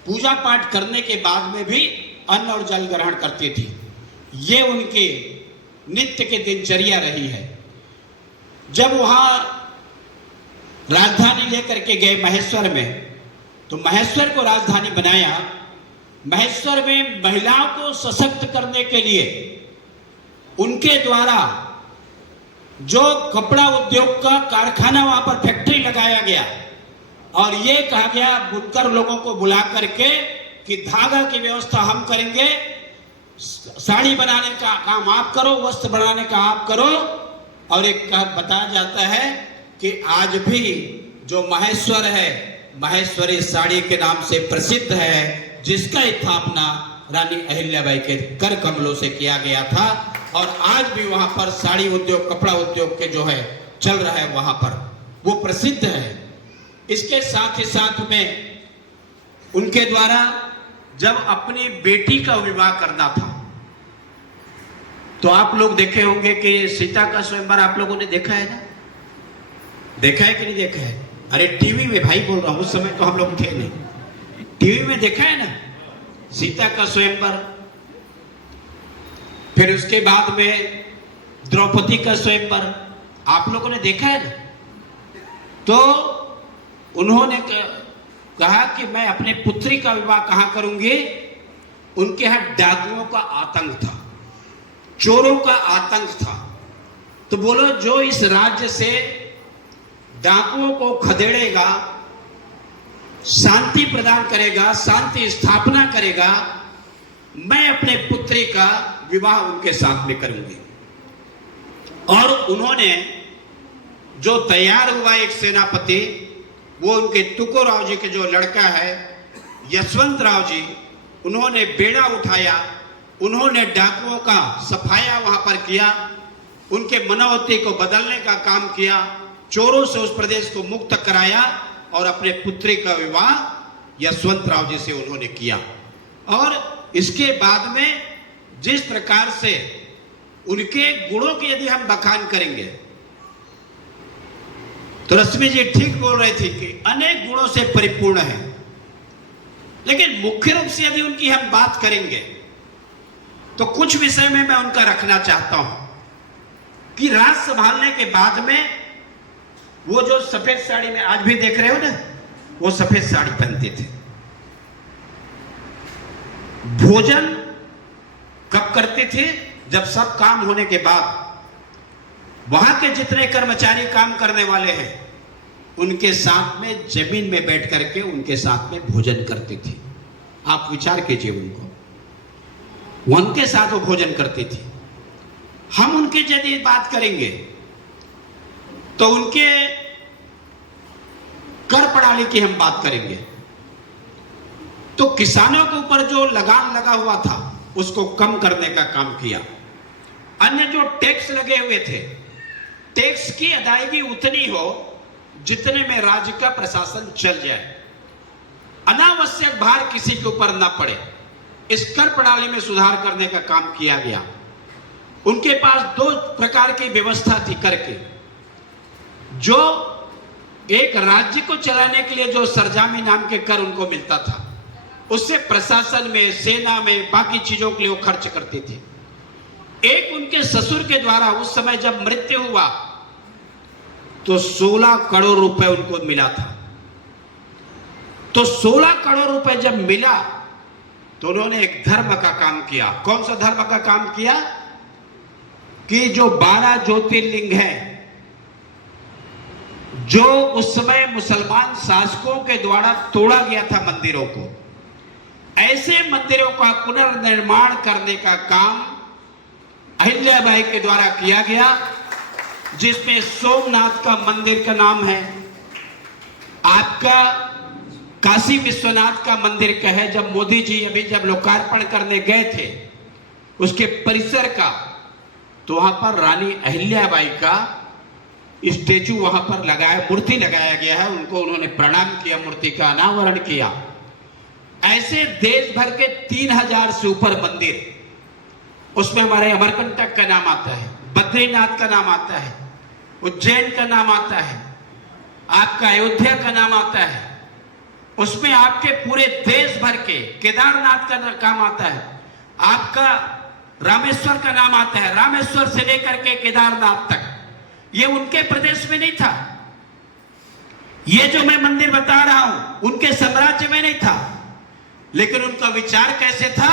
पूजा पाठ करने के बाद में भी अन्न और जल ग्रहण करती थी। ये उनके नित्य की दिनचर्या रही है। जब वहां राजधानी लेकर के गए महेश्वर में, तो महेश्वर को राजधानी बनाया। महेश्वर में महिलाओं को सशक्त करने के लिए उनके द्वारा जो कपड़ा उद्योग का कारखाना वहां पर फैक्ट्री लगाया गया और ये कहा गया बुनकर लोगों को बुला करके कि धागा की व्यवस्था हम करेंगे, साड़ी बनाने का काम आप करो, वस्त्र बनाने का आप करो। और एक बताया जाता है कि आज भी जो महेश्वर है, महेश्वरी साड़ी के नाम से प्रसिद्ध है, जिसका स्थापना रानी अहिल्याबाई के कर कमलों से किया गया था। और आज भी वहां पर साड़ी उद्योग, कपड़ा उद्योग के जो है चल रहा है, वहां पर वो प्रसिद्ध है। इसके साथ ही साथ में उनके द्वारा जब अपनी बेटी का विवाह करना था, तो आप लोग देखे होंगे कि सीता का स्वयंवर आप लोगों ने देखा है ना? देखा है कि नहीं देखा है? अरे टीवी में भाई बोल रहा हूं, उस समय तो हम लोग थे नहीं, टीवी में देखा है ना सीता का स्वयंवर। फिर उसके बाद में द्रौपदी का स्वयंवर आप लोगों ने देखा है ना? तो उन्होंने कहा कि मैं अपने पुत्री का विवाह कहां करूंगी? उनके यहां डाकुओं का आतंक था, चोरों का आतंक था। तो बोलो, जो इस राज्य से डाकुओं को खदेड़ेगा, शांति प्रदान करेगा, शांति स्थापना करेगा, मैं अपने पुत्री का विवाह उनके साथ में करूंगी। और उन्होंने जो तैयार हुआ एक सेनापति, वो उनके तुकोराव जी के जो लड़का है यशवंत राव जी, उन्होंने बेड़ा उठाया, उन्होंने डाकुओं का सफाया वहां पर किया, उनके मनोवृत्ति को बदलने का काम किया, चोरों से उस प्रदेश को मुक्त कराया और अपने पुत्री का विवाह यशवंत राव जी से उन्होंने किया। और इसके बाद में जिस प्रकार से उनके गुणों की यदि हम बखान करेंगे, तो रश्मि जी ठीक बोल रही थी कि अनेक गुणों से परिपूर्ण है। लेकिन मुख्य रूप से यदि उनकी हम बात करेंगे तो कुछ विषय में मैं उनका रखना चाहता हूं कि राज संभालने के बाद में वो जो सफेद साड़ी में आज भी देख रहे हो ना, वो सफेद साड़ी पहनते थे। भोजन कब करते थे? जब सब काम होने के बाद वहां के जितने कर्मचारी काम करने वाले हैं, उनके साथ में जमीन में बैठ करके उनके साथ में भोजन करते थे। आप विचार कीजिए, उनके साथ वो भोजन करते थे। हम उनके यदि बात करेंगे तो उनके कर प्रणाली की हम बात करेंगे तो किसानों के ऊपर जो लगान लगा हुआ था उसको कम करने का काम किया। अन्य जो टैक्स लगे हुए थे, टैक्स की अदायगी उतनी हो जितने में राज्य का प्रशासन चल जाए, अनावश्यक भार किसी के ऊपर न पड़े, इस कर प्रणाली में सुधार करने का काम किया गया। उनके पास दो प्रकार की व्यवस्था थी कर की। जो एक राज्य को चलाने के लिए जो सरजामी नाम के कर उनको मिलता था, उससे प्रशासन में, सेना में, बाकी चीजों के लिए वो खर्च करते थे। एक उनके ससुर के द्वारा उस समय जब मृत्यु हुआ तो 16 करोड़ रुपए उनको मिला था। तो 16 करोड़ रुपए जब मिला तो उन्होंने एक धर्म का काम किया। कौन सा धर्म का काम किया? कि जो 12 ज्योतिर्लिंग हैं, जो उस समय मुसलमान शासकों के द्वारा तोड़ा गया था मंदिरों को, ऐसे मंदिरों का पुनर्निर्माण करने का काम अहिल्याबाई के द्वारा किया गया, जिसमें सोमनाथ का मंदिर का नाम है, आपका काशी विश्वनाथ का मंदिर का है। जब मोदी जी अभी जब लोकार्पण करने गए थे उसके परिसर का, तो वहां पर रानी अहिल्याबाई का स्टेचू वहां पर लगाया, मूर्ति लगाया गया है। उनको उन्होंने प्रणाम किया, मूर्ति का अनावरण किया। ऐसे देश भर के 3000 से ऊपर मंदिर, उसमें हमारे अमरकंटक का नाम आता है, बद्रीनाथ का नाम आता है, उज्जैन का नाम आता है, आपका अयोध्या का नाम आता है, उसमें आपके पूरे देश भर के केदारनाथ का नाम आता है, आपका रामेश्वर का नाम आता है। रामेश्वर से लेकर के केदारनाथ तक ये उनके प्रदेश में नहीं था। ये जो मैं मंदिर बता रहा हूं उनके साम्राज्य में नहीं था। लेकिन उनका विचार कैसे था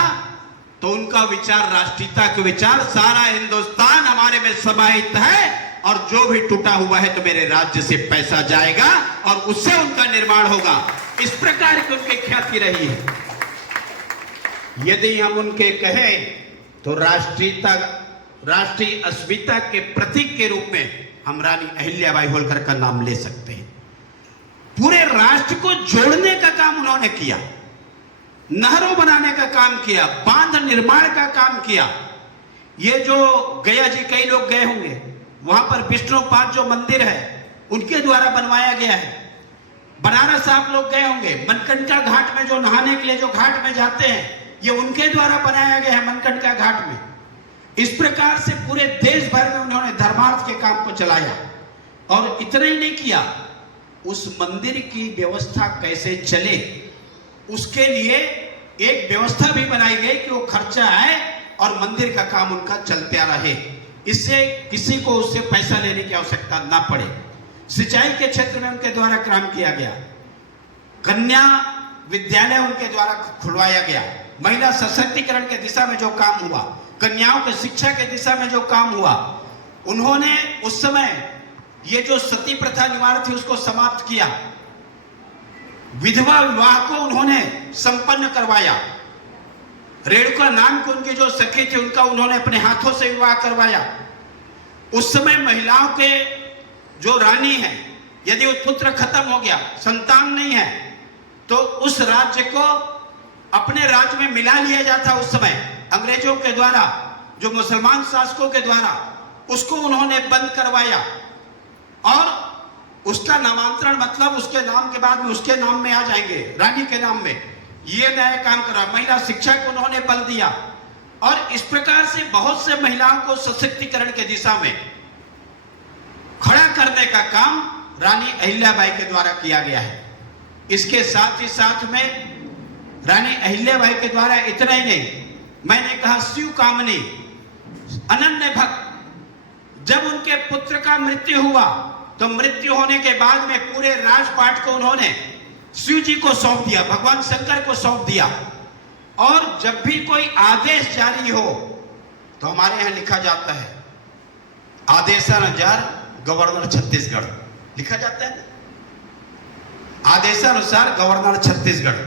तो उनका विचार राष्ट्रीयता के विचार, सारा हिंदुस्तान हमारे में समाहित है और जो भी टूटा हुआ है तो मेरे राज्य से पैसा जाएगा और उससे उनका निर्माण होगा। इस प्रकार की उनकी ख्याति रही है। यदि हम उनके कहें तो राष्ट्रीयता, राष्ट्रीय अस्मिता के प्रतीक के रूप में हम रानी अहिल्याबाई होलकर का नाम ले सकते हैं। पूरे राष्ट्र को जोड़ने का काम उन्होंने किया, नहरों बनाने का काम किया, बांध निर्माण का काम किया। ये जो गया जी, कई लोग गए होंगे, वहां पर विष्णुपाद जो मंदिर है उनके द्वारा बनवाया गया है। बनारस आप लोग गए होंगे, मनकंटका घाट में जो नहाने के लिए जो घाट में जाते हैं, ये उनके द्वारा बनाया गया है मनकंटका घाट में। इस प्रकार से पूरे देश भर में उन्होंने धर्मार्थ के काम को चलाया। और इतना ही नहीं किया, उस मंदिर की व्यवस्था कैसे चले उसके लिए एक व्यवस्था भी बनाई गई कि वो खर्चा आए और मंदिर का काम उनका चलता रहे, इससे किसी को उससे पैसा लेने की आवश्यकता ना पड़े। सिंचाई के क्षेत्र में उनके द्वारा काम किया गया, कन्या विद्यालय उनके द्वारा खुलवाया गया, महिला सशक्तिकरण के दिशा में जो काम हुआ, कन्याओं के शिक्षा के दिशा में जो काम हुआ, उन्होंने उस समय ये जो सती प्रथा निवारण थी उसको समाप्त किया, विधवा विवाह को उन्होंने संपन्न करवाया, रेणुका नाम की उनकी जो सखी थी उनका उन्होंने अपने हाथों से विवाह करवाया। उस समय महिलाओं के जो रानी है, यदि पुत्र खत्म हो गया, संतान नहीं है, तो उस राज्य को अपने राज्य में मिला लिया जाता। उस समय अंग्रेजों के द्वारा, जो मुसलमान शासकों के द्वारा, उसको उन्होंने बंद करवाया और उसका नामांतरण, मतलब उसके नाम के बाद में उसके नाम में आ जाएंगे, रानी के नाम में, ये नया काम करा। महिला शिक्षा को उन्होंने बल दिया और इस प्रकार से बहुत से महिलाओं को सशक्तिकरण के दिशा में खड़ा करने का काम रानी अहिल्याबाई के द्वारा किया गया है। इसके साथ ही साथ में रानी अहिल्याबाई के द्वारा इतना ही नहीं, मैंने कहा शिव कामनी, अनन्य भक्त, जब उनके पुत्र का मृत्यु हुआ तो मृत्यु होने के बाद में पूरे राजपाट को उन्होंने शिव जी को सौंप दिया, भगवान शंकर को सौंप दिया। और जब भी कोई आदेश जारी हो तो हमारे यहां लिखा जाता है आदेशानुसार गवर्नर छत्तीसगढ़, लिखा जाता है ना, आदेशानुसार गवर्नर छत्तीसगढ़,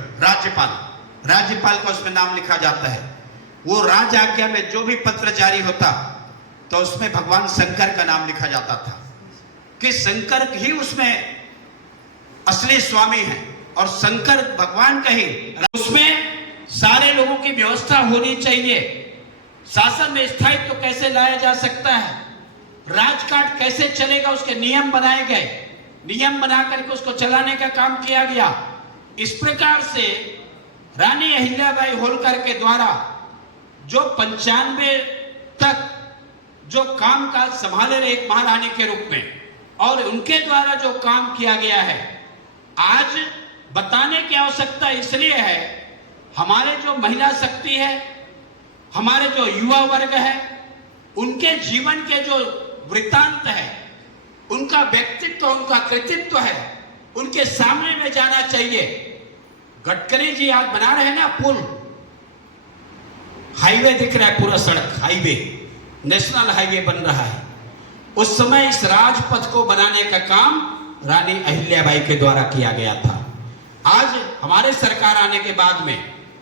राज्यपाल का उसमें नाम लिखा जाता है। वो राज आज्ञा में जो भी पत्र जारी होता तो उसमें भगवान शंकर का नाम लिखा जाता था कि शंकर ही उसमें असली स्वामी है और शंकर भगवान का ही। उसमें सारे लोगों की व्यवस्था होनी चाहिए, शासन में स्थायित्व तो कैसे लाया जा सकता है, राजकाट कैसे चलेगा, उसके नियम बनाए गए, नियम बना करके उसको चलाने का काम किया गया। इस प्रकार से रानी अहिल्याबाई होलकर के द्वारा जो 95 तक जो काम काज संभाले रहे एक महारानी के रूप में, और उनके द्वारा जो काम किया गया है, आज बताने की आवश्यकता इसलिए है, हमारे जो महिला शक्ति है, हमारे जो युवा वर्ग है, उनके जीवन के जो वृत्तांत है, उनका व्यक्तित्व, उनका कृतित्व है, उनके सामने में जाना चाहिए। गडकरी जी आज बना रहे हैं ना पुल, हाईवे दिख रहा है, पूरा सड़क हाईवे, नेशनल हाईवे बन रहा है। उस समय इस राजपथ को बनाने का काम रानी अहिल्याबाई के द्वारा किया गया था। आज हमारे सरकार आने के बाद में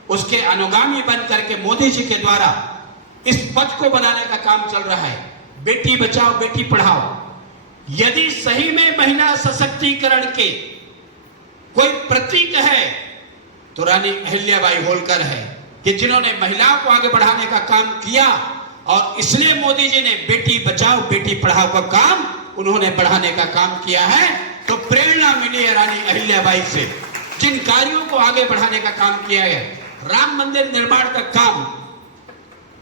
उसके अनुगामी बन करके मोदी जी के द्वारा इस पथ को बनाने का काम चल रहा है। बेटी बचाओ बेटी पढ़ाओ, यदि सही में महिला सशक्तिकरण के कोई प्रतीक है तो रानी अहिल्याबाई होलकर है, कि जिन्होंने महिलाओं को आगे बढ़ाने का काम किया। और इसलिए मोदी जी ने बेटी बचाओ बेटी पढ़ाओ का काम उन्होंने बढ़ाने का काम किया है। तो प्रेरणा मिली है रानी अहिल्याबाई से, जिन कार्यों को आगे बढ़ाने का काम किया है। राम मंदिर निर्माण का काम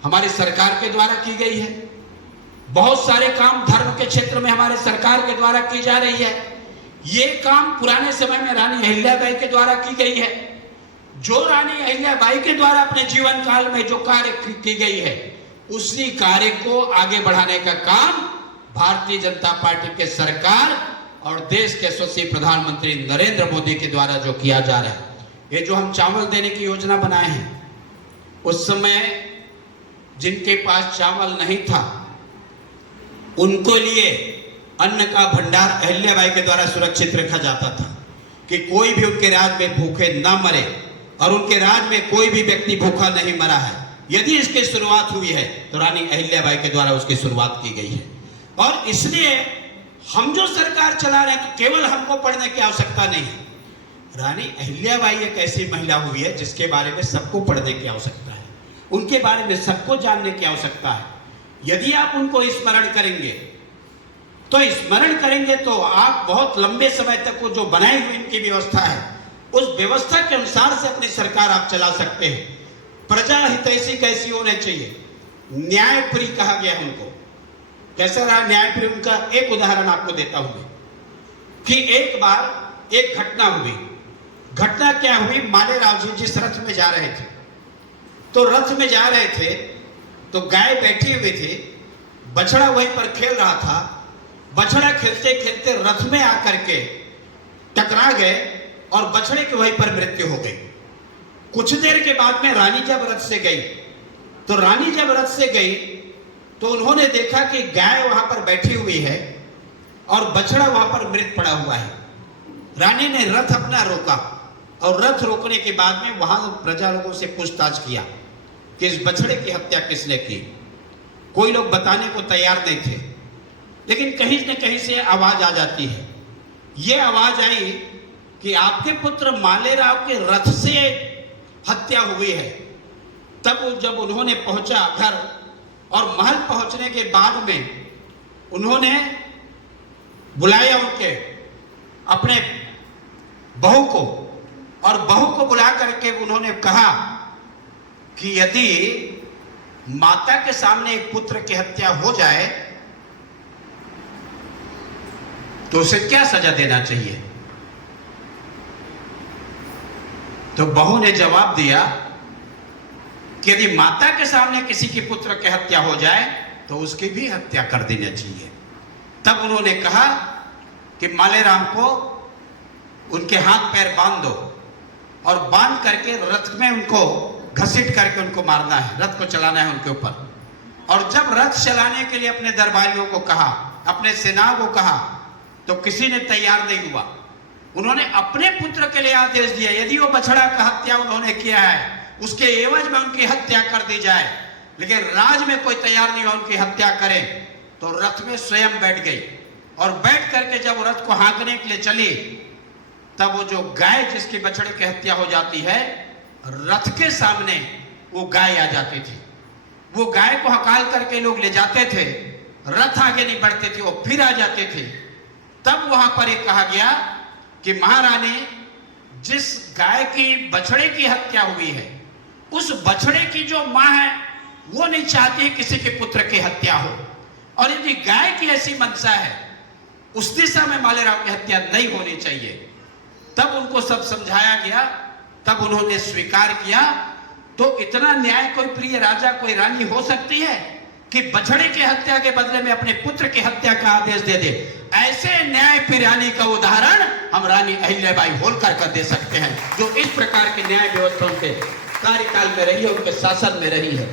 हमारी सरकार के द्वारा की गई है, बहुत सारे काम धर्म के क्षेत्र में हमारे सरकार के द्वारा की जा रही है। ये काम पुराने समय में रानी अहिल्याबाई के द्वारा की गई है। जो रानी अहिल्याबाई के द्वारा अपने जीवन काल में जो कार्य की गई है, उसी कार्य को आगे बढ़ाने का काम भारतीय जनता पार्टी के सरकार और देश के यशस्वी प्रधानमंत्री नरेंद्र मोदी के द्वारा जो किया जा रहा है। ये जो हम चावल देने की योजना बनाए हैं, उस समय जिनके पास चावल नहीं था, उनको लिए अन्न का भंडार अहिल्याबाई के द्वारा सुरक्षित रखा जाता था कि कोई भी उनके राज में भूखे ना मरे, और उनके राज में कोई भी व्यक्ति भूखा नहीं मरा है। यदि इसकी शुरुआत हुई है तो रानी अहिल्याबाई के द्वारा उसकी शुरुआत की गई है। और इसलिए हम जो सरकार चला रहे हैं तो केवल हमको पढ़ने की आवश्यकता नहीं है। रानी अहिल्याबाई एक ऐसी महिला हुई है जिसके बारे में सबको पढ़ने की आवश्यकता है, उनके बारे में सबको जानने की आवश्यकता है। यदि आप उनको स्मरण करेंगे तो आप बहुत लंबे समय तक वो जो बनाई हुई इनकी व्यवस्था है, उस व्यवस्था के अनुसार से अपनी सरकार आप चला सकते हैं। प्रजा हितैषी कैसी होनी चाहिए, न्यायप्रिय कहा गया उनको। कैसा रहा न्यायप्रिय उनका? एक उदाहरण आपको देता हूं कि एक बार एक घटना हुई। घटना क्या हुई? मालेराव जी जिस रथ में जा रहे थे, तो रथ में जा रहे थे तो गाय बैठी हुई थी, बछड़ा वहीं पर खेल रहा था। बछड़ा खेलते खेलते रथ में आकर के टकरा गए और बछड़े की वहीं पर मृत्यु हो गई। कुछ देर के बाद में रानी जब रथ से गई तो उन्होंने देखा कि गाय वहां पर बैठी हुई है और बछड़ा वहां पर मृत पड़ा हुआ है। रानी ने रथ अपना रोका और रथ रोकने के बाद में वहां प्रजा लोगों से पूछताछ किया कि इस बछड़े की हत्या किसने की। कोई लोग बताने को तैयार नहीं थे, लेकिन कहीं न कहीं से आवाज आ जाती है। ये आवाज आई कि आपके पुत्र मालेराव के रथ से हत्या हुई है। तब जब उन्होंने पहुंचा घर और महल पहुंचने के बाद में उन्होंने बुलाया उनके अपने बहू को, और बहू को बुला करके उन्होंने कहा कि यदि माता के सामने एक पुत्र की हत्या हो जाए तो उसे क्या सजा देना चाहिए। तो बहू ने जवाब दिया कि यदि माता के सामने किसी की पुत्र की हत्या हो जाए तो उसकी भी हत्या कर देना चाहिए। तब उन्होंने कहा कि मालेराम को उनके हाथ पैर बांध दो और बांध करके रथ में उनको घसीट करके उनको मारना है, रथ को चलाना है उनके ऊपर। और जब रथ चलाने के लिए अपने दरबारियों को कहा, अपने सेना को कहा, तो किसी ने तैयार नहीं हुआ। उन्होंने अपने पुत्र के लिए आदेश दिया यदि वो बछड़ा का हत्या उन्होंने किया है उसके एवज में उनकी हत्या कर दी जाए। लेकिन राज में कोई तैयार नहीं हुआ उनकी हत्या करे, तो रथ में स्वयं बैठ गई और बैठ करके जब रथ को हाँकने के लिए चली, तब वो जो गाय जिसकी बछड़े की हत्या हो जाती है, रथ के सामने वो गाय आ जाती थी। वो गाय को हकाल करके लोग ले जाते थे, रथ आगे नहीं बढ़ते थे, वो फिर आ जाते थे। तब वहां पर एक कहा गया कि महारानी, जिस गाय की बछड़े की हत्या हुई है उस बछड़े की जो मां है वो नहीं चाहती किसी के पुत्र की हत्या हो, और यदि गाय की ऐसी मंशा है उस दिशा में मालेराव की हत्या नहीं होनी चाहिए। तब उनको सब समझाया गया, तब उन्होंने स्वीकार किया। तो इतना न्याय कोई प्रिय राजा, कोई रानी हो सकती है कि बछड़े की हत्या के बदले में अपने पुत्र की हत्या का आदेश दे दे? ऐसे न्याय प्रिय रानी का उदाहरण हम रानी अहिल्याबाई होलकर का दे सकते हैं, जो इस प्रकार की न्याय व्यवस्था उनके कार्यकाल में रही है, उनके शासन में रही है।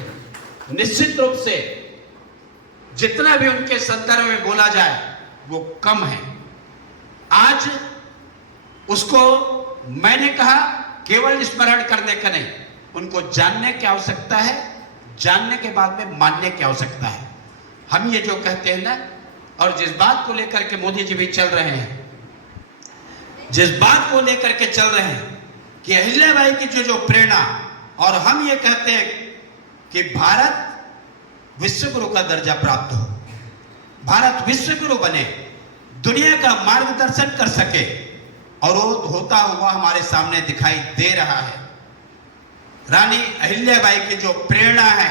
निश्चित रूप से जितना भी उनके संदर्भ में बोला जाए वो कम है। आज उसको मैंने कहा केवल स्मरण करने का नहीं, उनको जानने की आवश्यकता है, जानने के बाद में मानने की आवश्यकता है। हम ये जो कहते हैं ना, और जिस बात को लेकर के मोदी जी भी चल रहे हैं, जिस बात को लेकर के चल रहे हैं कि अहिल्याबाई की जो प्रेरणा, और हम ये कहते हैं कि भारत विश्व गुरु का दर्जा प्राप्त हो, भारत विश्व गुरु बने, दुनिया का मार्गदर्शन कर सके, और वो होता हुआ हमारे सामने दिखाई दे रहा है। रानी अहिल्याबाई की जो प्रेरणा है,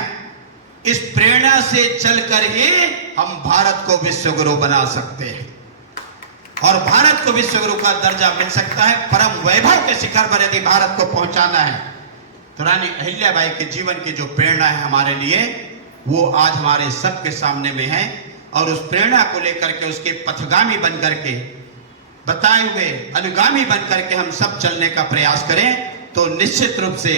इस प्रेरणा से चलकर ही हम भारत को विश्व गुरु बना सकते हैं, और भारत को विश्व गुरु का दर्जा मिल सकता है। परम वैभव के शिखर पर यदि भारत को पहुंचाना है तो रानी अहिल्याबाई के जीवन की जो प्रेरणा है हमारे लिए, वो आज हमारे सबके सामने में है। और उस प्रेरणा को लेकर के, उसके पथगामी बन करके, बताए हुए अनुगामी बन करके हम सब चलने का प्रयास करें, तो निश्चित रूप से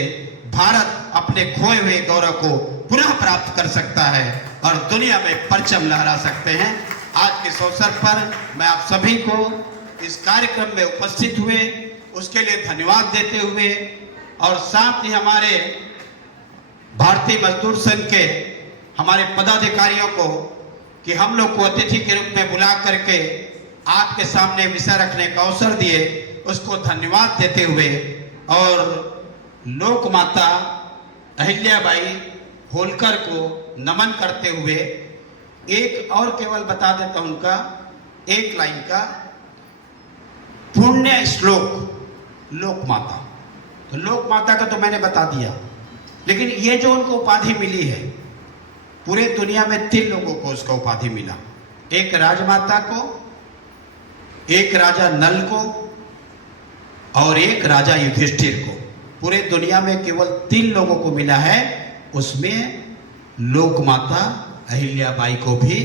भारत अपने खोए हुए गौरव को पुनः प्राप्त कर सकता है और दुनिया में परचम लहरा सकते हैं। आज के इस अवसर पर मैं आप सभी को इस कार्यक्रम में उपस्थित हुए उसके लिए धन्यवाद देते हुए और साथ ही हमारे भारतीय मजदूर संघ के हमारे पदाधिकारियों को कि हम लोग को अतिथि के रूप में बुला करके आपके सामने विषय रखने का अवसर दिए, उसको धन्यवाद देते हुए और लोक माता अहिल्याबाई होलकर को नमन करते हुए एक और केवल बता देता हूं उनका एक लाइन का पुण्य श्लोक लोक माता। तो लोक माता का तो मैंने बता दिया, लेकिन ये जो उनको उपाधि मिली है पूरे दुनिया में 3 लोगों को उसका उपाधि मिला, एक राजमाता को, एक राजा नल को और एक राजा युधिष्ठिर को। पूरे दुनिया में केवल 3 लोगों को मिला है, उसमें लोक माता अहिल्याबाई को भी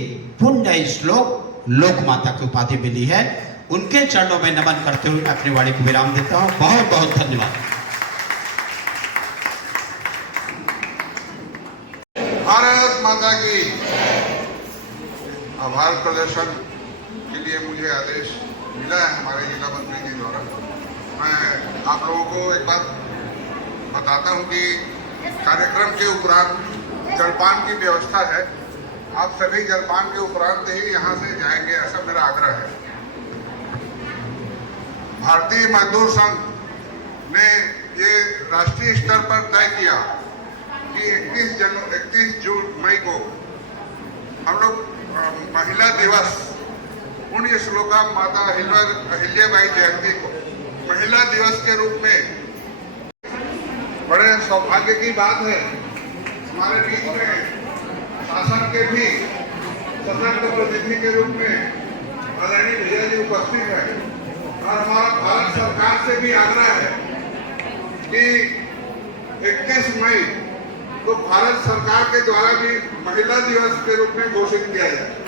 पुण्य श्लोक लोक माता की उपाधि मिली है। उनके चरणों में नमन करते हुए मैं अपनी वाणी को विराम देता हूं। बहुत बहुत धन्यवाद। भारत माता की। आभार प्रदर्शन के लिए मुझे आदेश मिला है हमारे जिला मंत्री जी द्वारा। मैं आप लोगों को एक बात बताता हूं कि कार्यक्रम के उपरांत जलपान की व्यवस्था है। आप सभी जलपान के उपरांत ही यहाँ से जाएंगे, ऐसा मेरा आग्रह है। भारतीय मजदूर संघ ने ये राष्ट्रीय स्तर पर तय किया कि 31 मई को हम लोग महिला दिवस पुण्य श्लोका माता अहिल्याबाई जयंती को महिला दिवस के रूप में, बड़े सौभाग्य की बात है हमारे बीच में शासन के भी सशक्त प्रतिनिधि के रूप में आदरणीय भैया जी उपस्थित है और हमारा भारत सरकार से भी आग्रह है कि 31 मई तो भारत सरकार के द्वारा भी महिला दिवस के रूप में घोषित किया जाए।